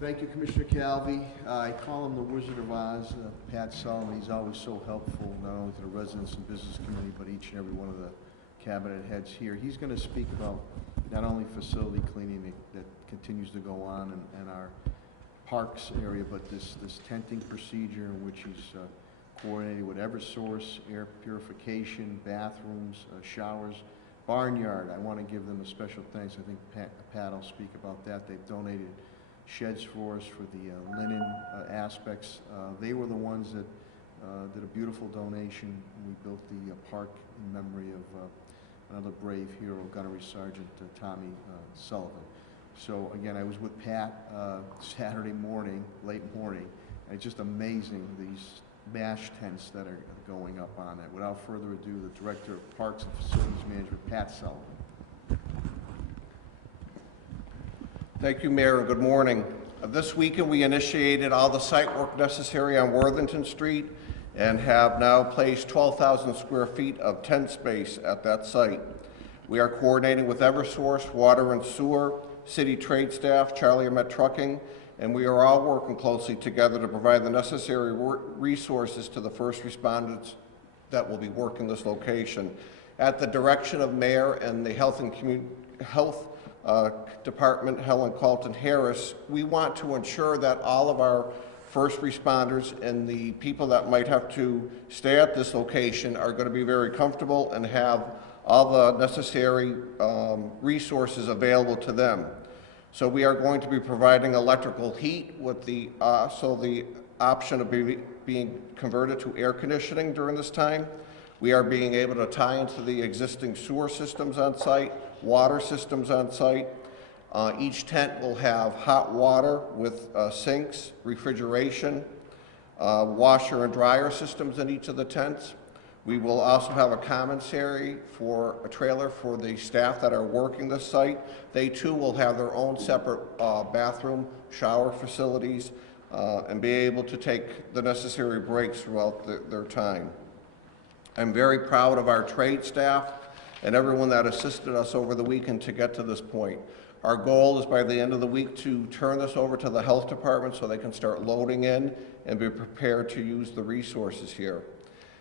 Thank you, Commissioner Calvi. I call him the Wizard of Oz, Pat Sullivan. He's always so helpful, not only to the residents and business community, but each and every one of the cabinet heads here. He's going to speak about not only facility cleaning that continues to go on and our parks area, but this tenting procedure in which he's coordinated with Eversource, air purification, bathrooms, showers, barnyard. I want to give them a special thanks. I think Pat will speak about that. They've donated sheds for us for the linen aspects. They were the ones that did a beautiful donation. We built the park in memory of another brave hero, Gunnery Sergeant Tommy Sullivan. So again, I was with Pat Saturday morning, late morning, and it's just amazing, these MASH tents that are going up on it. Without further ado, the Director of Parks and Facilities Management, Pat Sullivan. Thank you, Mayor, and good morning. This weekend we initiated all the site work necessary on Worthington Street and have now placed 12,000 square feet of tent space at that site. We are coordinating with Eversource, Water and Sewer, City Trade Staff, Charlie Met Trucking, and we are all working closely together to provide the necessary resources to the first responders that will be working this location. At the direction of Mayor and the Health Department, Helen Carlton Harris, we want to ensure that all of our first responders and the people that might have to stay at this location are going to be very comfortable and have all the necessary resources available to them. So we are going to be providing electrical heat with the option of being converted to air conditioning during this time. We are being able to tie into the existing sewer systems on site, water systems on site. Each tent will have hot water with sinks, refrigeration, washer and dryer systems in each of the tents. We will also have a commissary for a trailer for the staff that are working this site. They too will have their own separate bathroom, shower facilities, and be able to take the necessary breaks throughout their time. I'm very proud of our trade staff and everyone that assisted us over the weekend to get to this point. Our goal is by the end of the week to turn this over to the health department so they can start loading in and be prepared to use the resources here.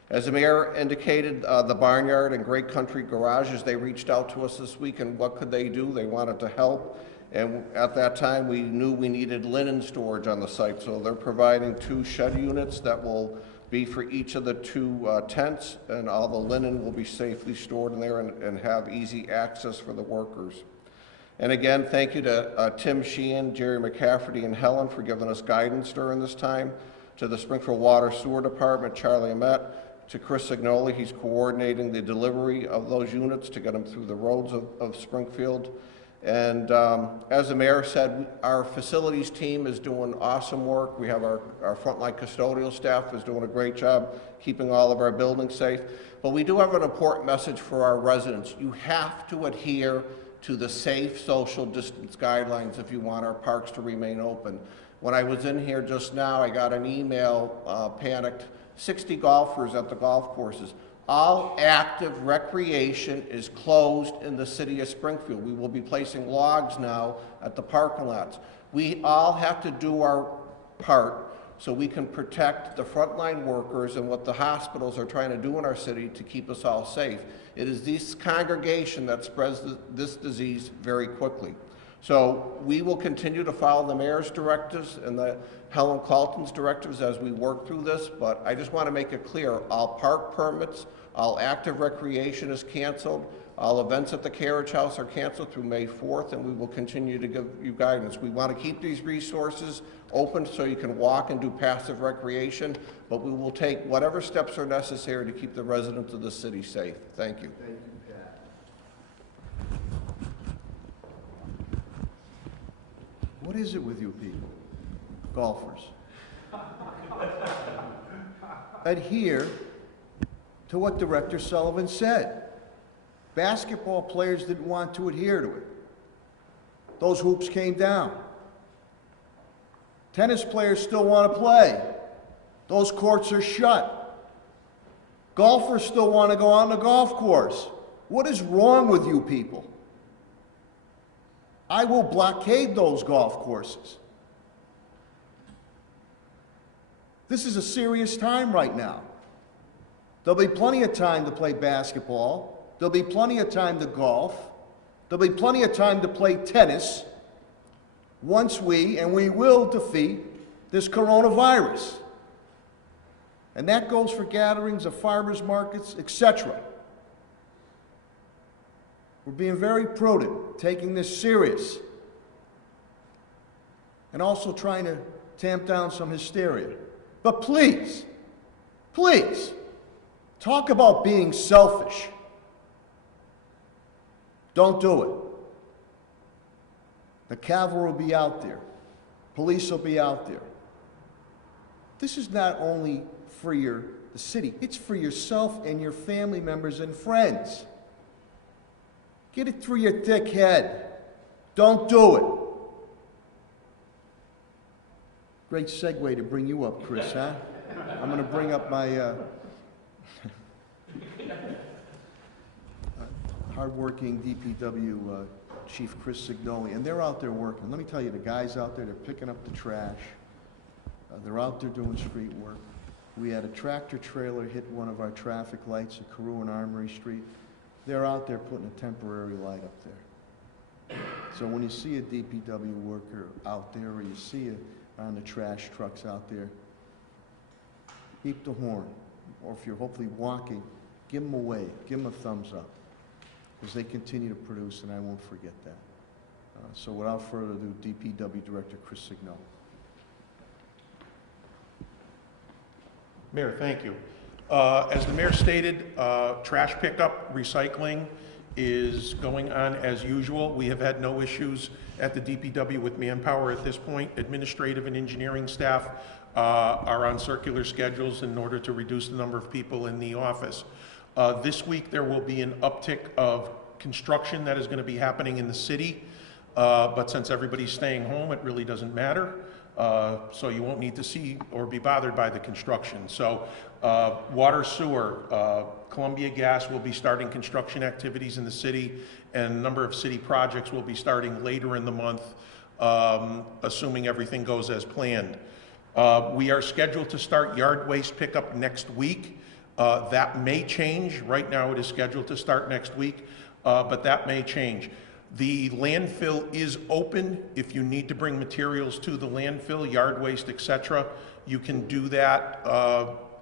As the mayor indicated, the Barnyard and Great Country Garages, they reached out to us this week, and what could they do? They wanted to help, and at that time we knew we needed linen storage on the site, so they're providing 2 shed units that will be for each of the 2 tents, and all the linen will be safely stored in there and have easy access for the workers. And again, thank you to Tim Sheehan, Jerry McCafferty, and Helen for giving us guidance during this time, to the Springfield Water Sewer Department, Charlie Met, to Chris Signoli. He's coordinating the delivery of those units to get them through the roads of Springfield. And as the mayor said, our facilities team is doing awesome work. We have our frontline custodial staff is doing a great job keeping all of our buildings safe. But we do have an important message for our residents. You have to adhere to the safe social distance guidelines if you want our parks to remain open. When I was in here just now, I got an email, panicked, 60 golfers at the golf courses. All active recreation is closed in the city of Springfield. We will be placing logs now at the parking lots. We all have to do our part so we can protect the frontline workers and what the hospitals are trying to do in our city to keep us all safe. It is this congregation that spreads this disease very quickly. So we will continue to follow the mayor's directives and the Helen Carlton's directives as we work through this, but I just want to make it clear, all park permits, all active recreation is canceled, all events at the Carriage House are canceled through May 4th, and we will continue to give you guidance. We want to keep these resources open so you can walk and do passive recreation, but we will take whatever steps are necessary to keep the residents of the city safe. Thank you. Thank you, Pat. What is it with you people, golfers? Adhere to what Director Sullivan said. Basketball players didn't want to adhere to it. Those hoops came down. Tennis players still want to play. Those courts are shut. Golfers still want to go on the golf course. What is wrong with you people? I will blockade those golf courses. This is a serious time right now. There'll be plenty of time to play basketball. There'll be plenty of time to golf. There'll be plenty of time to play tennis. once we will defeat this coronavirus. And that goes for gatherings of farmers markets, etc. We're being very prudent, taking this serious, and also trying to tamp down some hysteria. But please, please, talk about being selfish. Don't do it. The cavalry will be out there. Police will be out there. This is not only for the city, it's for yourself and your family members and friends. Get it through your thick head. Don't do it. Great segue to bring you up, Chris, huh? I'm going to bring up my hardworking DPW Chief Chris Signoli, and they're out there working. Let me tell you, the guys out there, they're picking up the trash. They're out there doing street work. We had a tractor trailer hit one of our traffic lights at Carew and Armory Street. They're out there putting a temporary light up there. So when you see a DPW worker out there, or you see it on the trash trucks out there, beep the horn. Or if you're hopefully walking, give them a wave, give them a thumbs up, because they continue to produce, and I won't forget that. So without further ado, DPW Director Chris Signoli. Mayor, thank you. As the mayor stated, trash pickup, recycling is going on as usual. We have had no issues at the DPW with manpower at this point. Administrative and engineering staff are on circular schedules in order to reduce the number of people in the office. This week there will be an uptick of construction that is going to be happening in the city, but since everybody's staying home, it really doesn't matter. So you won't need to see or be bothered by the construction. So water, sewer, Columbia Gas will be starting construction activities in the city, and a number of city projects will be starting later in the month, assuming everything goes as planned. We are scheduled to start yard waste pickup next week. That may change. Right now it is scheduled to start next week, but that may change. The landfill is open. If you need to bring materials to the landfill, yard waste, etc., you can do that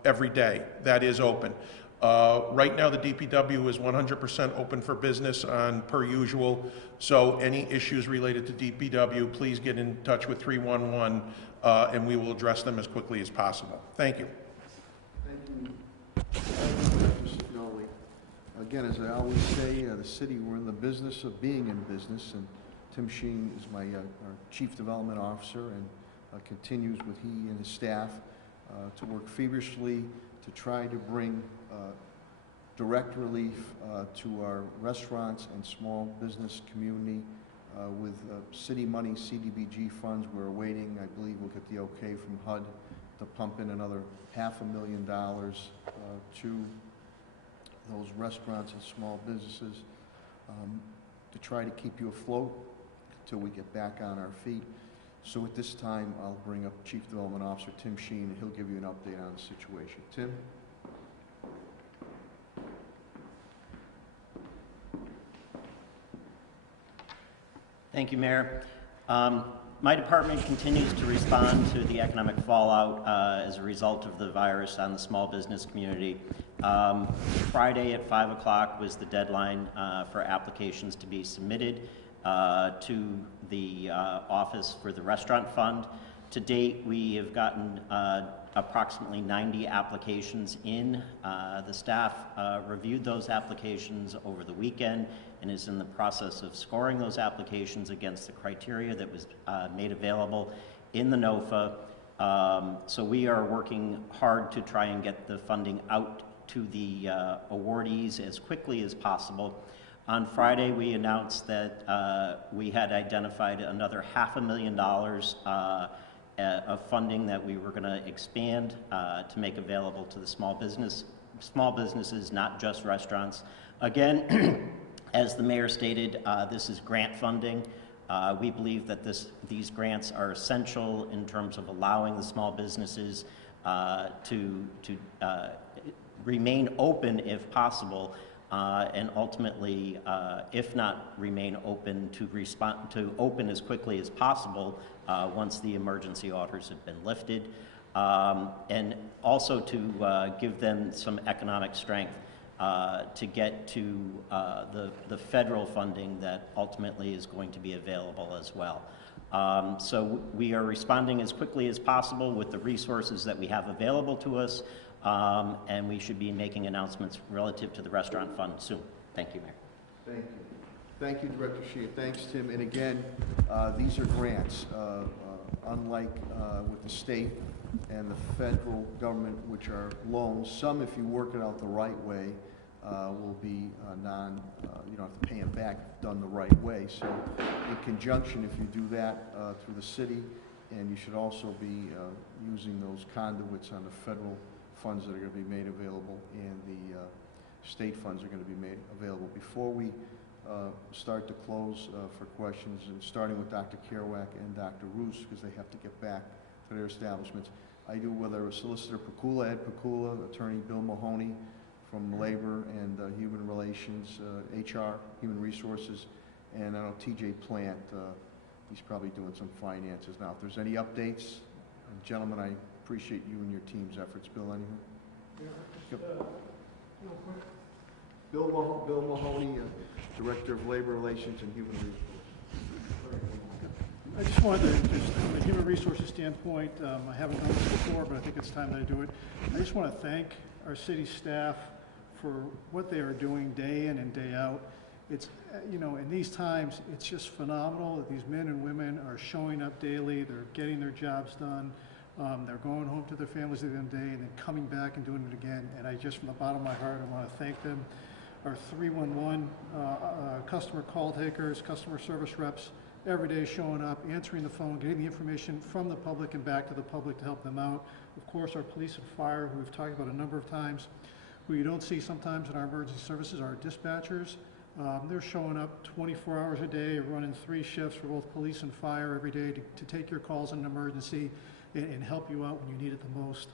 every day. That is open. Right now the DPW is 100% open for business on per usual, so any issues related to DPW, please get in touch with 311 and we will address them as quickly as possible. Thank you. Thank you, Mr. Signoli. Again, as I always say, the city, we're in the business of being in business, and Tim Sheen is our Chief Development Officer, and continues with he and his staff to work feverishly to try to bring direct relief to our restaurants and small business community with city money, CDBG funds. We're awaiting, I believe we'll get the okay from HUD to pump in another $500,000 to those restaurants and small businesses to try to keep you afloat until we get back on our feet. So at this time, I'll bring up Chief Development Officer Tim Sheen, and he'll give you an update on the situation. Tim? Thank you, Mayor. My department continues to respond to the economic fallout as a result of the virus on the small business community. Friday at 5 o'clock was the deadline for applications to be submitted to the Office for the Restaurant Fund. To date, we have gotten approximately 90 applications in. The staff reviewed those applications over the weekend and is in the process of scoring those applications against the criteria that was made available in the NOFA. So we are working hard to try and get the funding out to the awardees as quickly as possible. On Friday, we announced that we had identified another $500,000 of funding that we were going to expand to make available to the small businesses, not just restaurants. Again, as the mayor stated, this is grant funding. We believe that these grants are essential in terms of allowing the small businesses to remain open if possible and ultimately, if not remain open, to open as quickly as possible once the emergency orders have been lifted, and also to give them some economic strength to get to the federal funding that ultimately is going to be available as well. So we are responding as quickly as possible with the resources that we have available to us, and we should be making announcements relative to the restaurant fund soon. Thank you, Mayor. Thank you. Thank you, Director Shea. Thanks, Tim. And again, these are grants. Unlike with the state and the federal government, which are loans, some, if you work it out the right way, will be you don't have to pay them back if done the right way. So in conjunction, if you do that through the city, and you should also be using those conduits on the federal funds that are going to be made available, and the state funds are going to be made available. Before we start to close for questions, and starting with Dr. Kerouac and Dr. Roos, because they have to get back to their establishments, I do whether Solicitor Pakula, Ed Pakula, Attorney Bill Mahoney from Labor and Human Relations, HR, Human Resources, and I know TJ Plant, he's probably doing some finances now. If there's any updates, gentlemen, I appreciate you and your team's efforts. Bill, anything? Yeah, real quick. Bill Mahoney, Director of Labor Relations and Human Resources. I just wanted to, from a human resources standpoint, I haven't done this before, but I think it's time that I do it. I just want to thank our city staff for what they are doing day in and day out. It's, you know, in these times, it's just phenomenal that these men and women are showing up daily, they're getting their jobs done, they're going home to their families at the end of the day and then coming back and doing it again. And I just, from the bottom of my heart, I want to thank them. Our 311 customer call takers, customer service reps, every day showing up, answering the phone, getting the information from the public and back to the public to help them out. Of course, our police and fire, who we've talked about a number of times, who you don't see sometimes in our emergency services, our dispatchers. They're showing up 24 hours a day, running 3 shifts for both police and fire every day to take your calls in an emergency and help you out when you need it the most.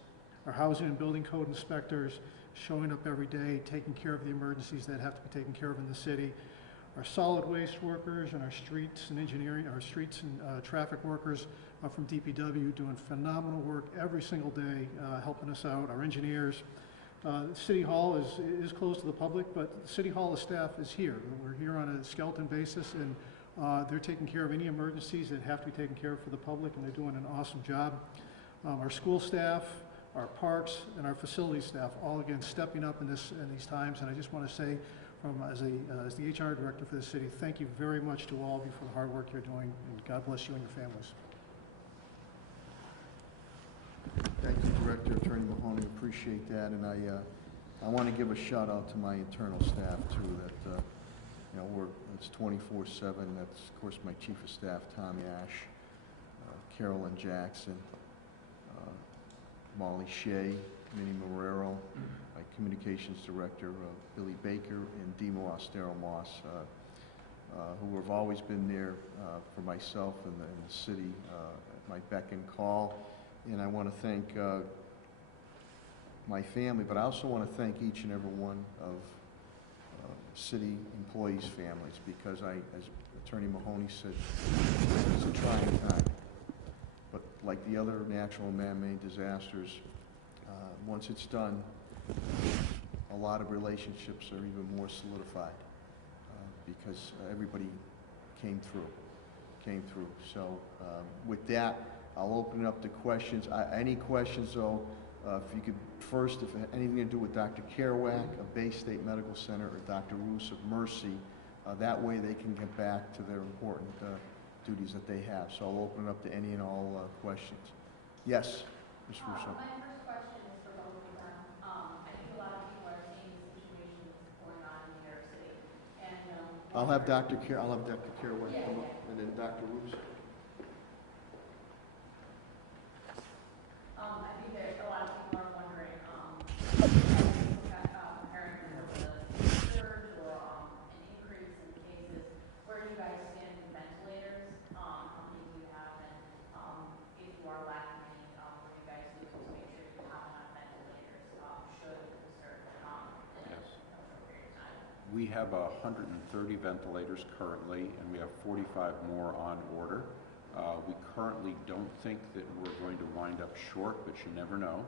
Our housing and building code inspectors showing up every day, taking care of the emergencies that have to be taken care of in the city. Our solid waste workers and our streets and engineering, our streets and traffic workers from DPW doing phenomenal work every single day, helping us out. Our engineers. City Hall is closed to the public, but City Hall staff is here. We're here on a skeleton basis, and they're taking care of any emergencies that have to be taken care of for the public, and they're doing an awesome job. Our school staff, our parks, and our facility staff, all again stepping up in these times. And I just want to say, as the HR director for the city, thank you very much to all of you for the hard work you're doing, and God bless you and your families. Thank you, Director Attorney Mahoney. Appreciate that, and I want to give a shout out to my internal staff too. That you know, it's 24/7. That's of course my Chief of Staff Tommy Ash, Carolyn Jackson, Molly Shea, Minnie Marrero, my Communications Director Billy Baker, and Demo Austero Moss, who have always been there for myself and the city at my beck and call. And I want to thank my family, but I also want to thank each and every one of city employees' families, because as Attorney Mahoney said, it's a trying time. But like the other natural and man-made disasters, once it's done, a lot of relationships are even more solidified because everybody came through. So with that, I'll open it up to questions. Any questions, though, if you could first, if anything to do with Dr. Kerouac of Baystate Medical Center or Dr. Roos of Mercy, that way they can get back to their important duties that they have. So I'll open it up to any and all questions. Yes, Ms. Russo. My first question is for both of them. I think a lot of people are seeing the situations going on in New York City. And I'll have Dr. Kerouac come up, and then Dr. Roos. I think that a lot of people are wondering, comparing to the surge or an increase in cases, where do you guys stand with ventilators? How many do you have? And if you are lacking any, what do you guys do to make sure you have enough ventilators should the surge come in a short period of time? We have 130 ventilators currently, and we have 45 more on order. We currently don't think that we're going to wind up short, but you never know.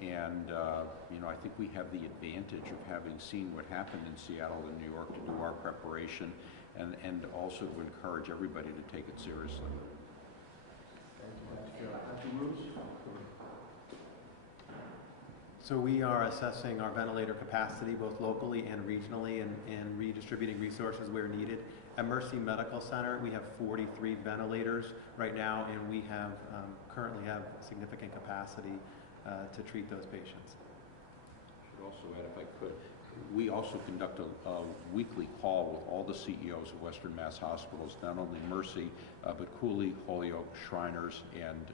You know, I think we have the advantage of having seen what happened in Seattle and New York to do our preparation, and also to encourage everybody to take it seriously. So we are assessing our ventilator capacity both locally and regionally and redistributing resources where needed. At Mercy Medical Center, we have 43 ventilators right now, and we have currently have significant capacity to treat those patients. I should also add, if I could, we also conduct a weekly call with all the CEOs of Western Mass hospitals, not only Mercy, but Cooley, Holyoke, Shriners, and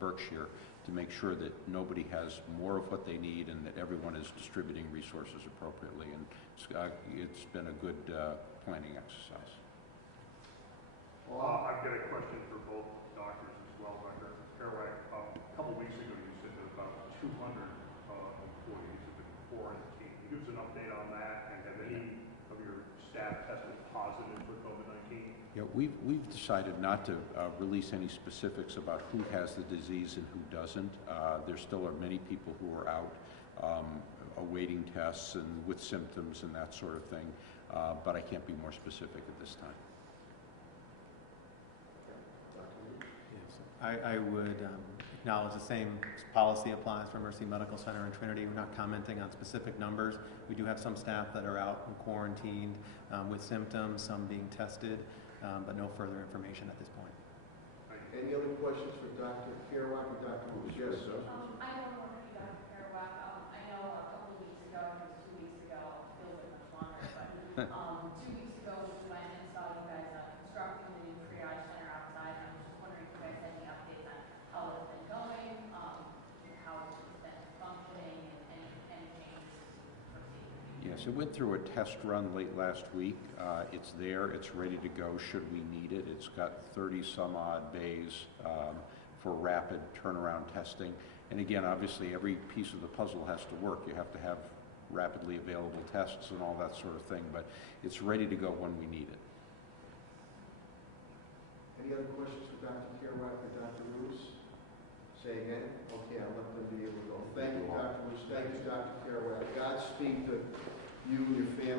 Berkshire, to make sure that nobody has more of what they need and that everyone is distributing resources appropriately. And it's been a good planning exercise. I've got a question for both doctors as well, Dr. Kerouac. A couple weeks ago, you said that about 200 employees have been quarantined. Can you give us an update on that? And have any of your staff tested positive for COVID-19? Yeah, we've decided not to release any specifics about who has the disease and who doesn't. There still are many people who are out awaiting tests and with symptoms and that sort of thing, but I can't be more specific at this time. I would acknowledge the same policy applies for Mercy Medical Center and Trinity. We're not commenting on specific numbers. We do have some staff that are out and quarantined with symptoms, some being tested, but no further information at this point. Any other questions for Dr. Kerouac and Dr. Bruce? Yes, sir. I don't want to be Dr. Kerouac. I know a couple of weeks ago, it was 2 weeks ago, it feels like much longer, but 2 weeks ago we went and saw you guys constructing the new triage center outside, and I was just wondering if you guys had any updates on how it's been going, how it's been functioning, and any changes to proceed. Yes, it went through a test run late last week. It's there, it's ready to go should we need it. It's got 30 some odd bays for rapid turnaround testing. And again, obviously every piece of the puzzle has to work. You have to have rapidly available tests and all that sort of thing, but it's ready to go when we need it. Any other questions for Dr. Kerouac or Dr. Bruce? Say again? Okay, I'll let them be able to go. Thank you, Dr. Bruce. Thank you, Dr. Kerouac. Godspeed to you and your family.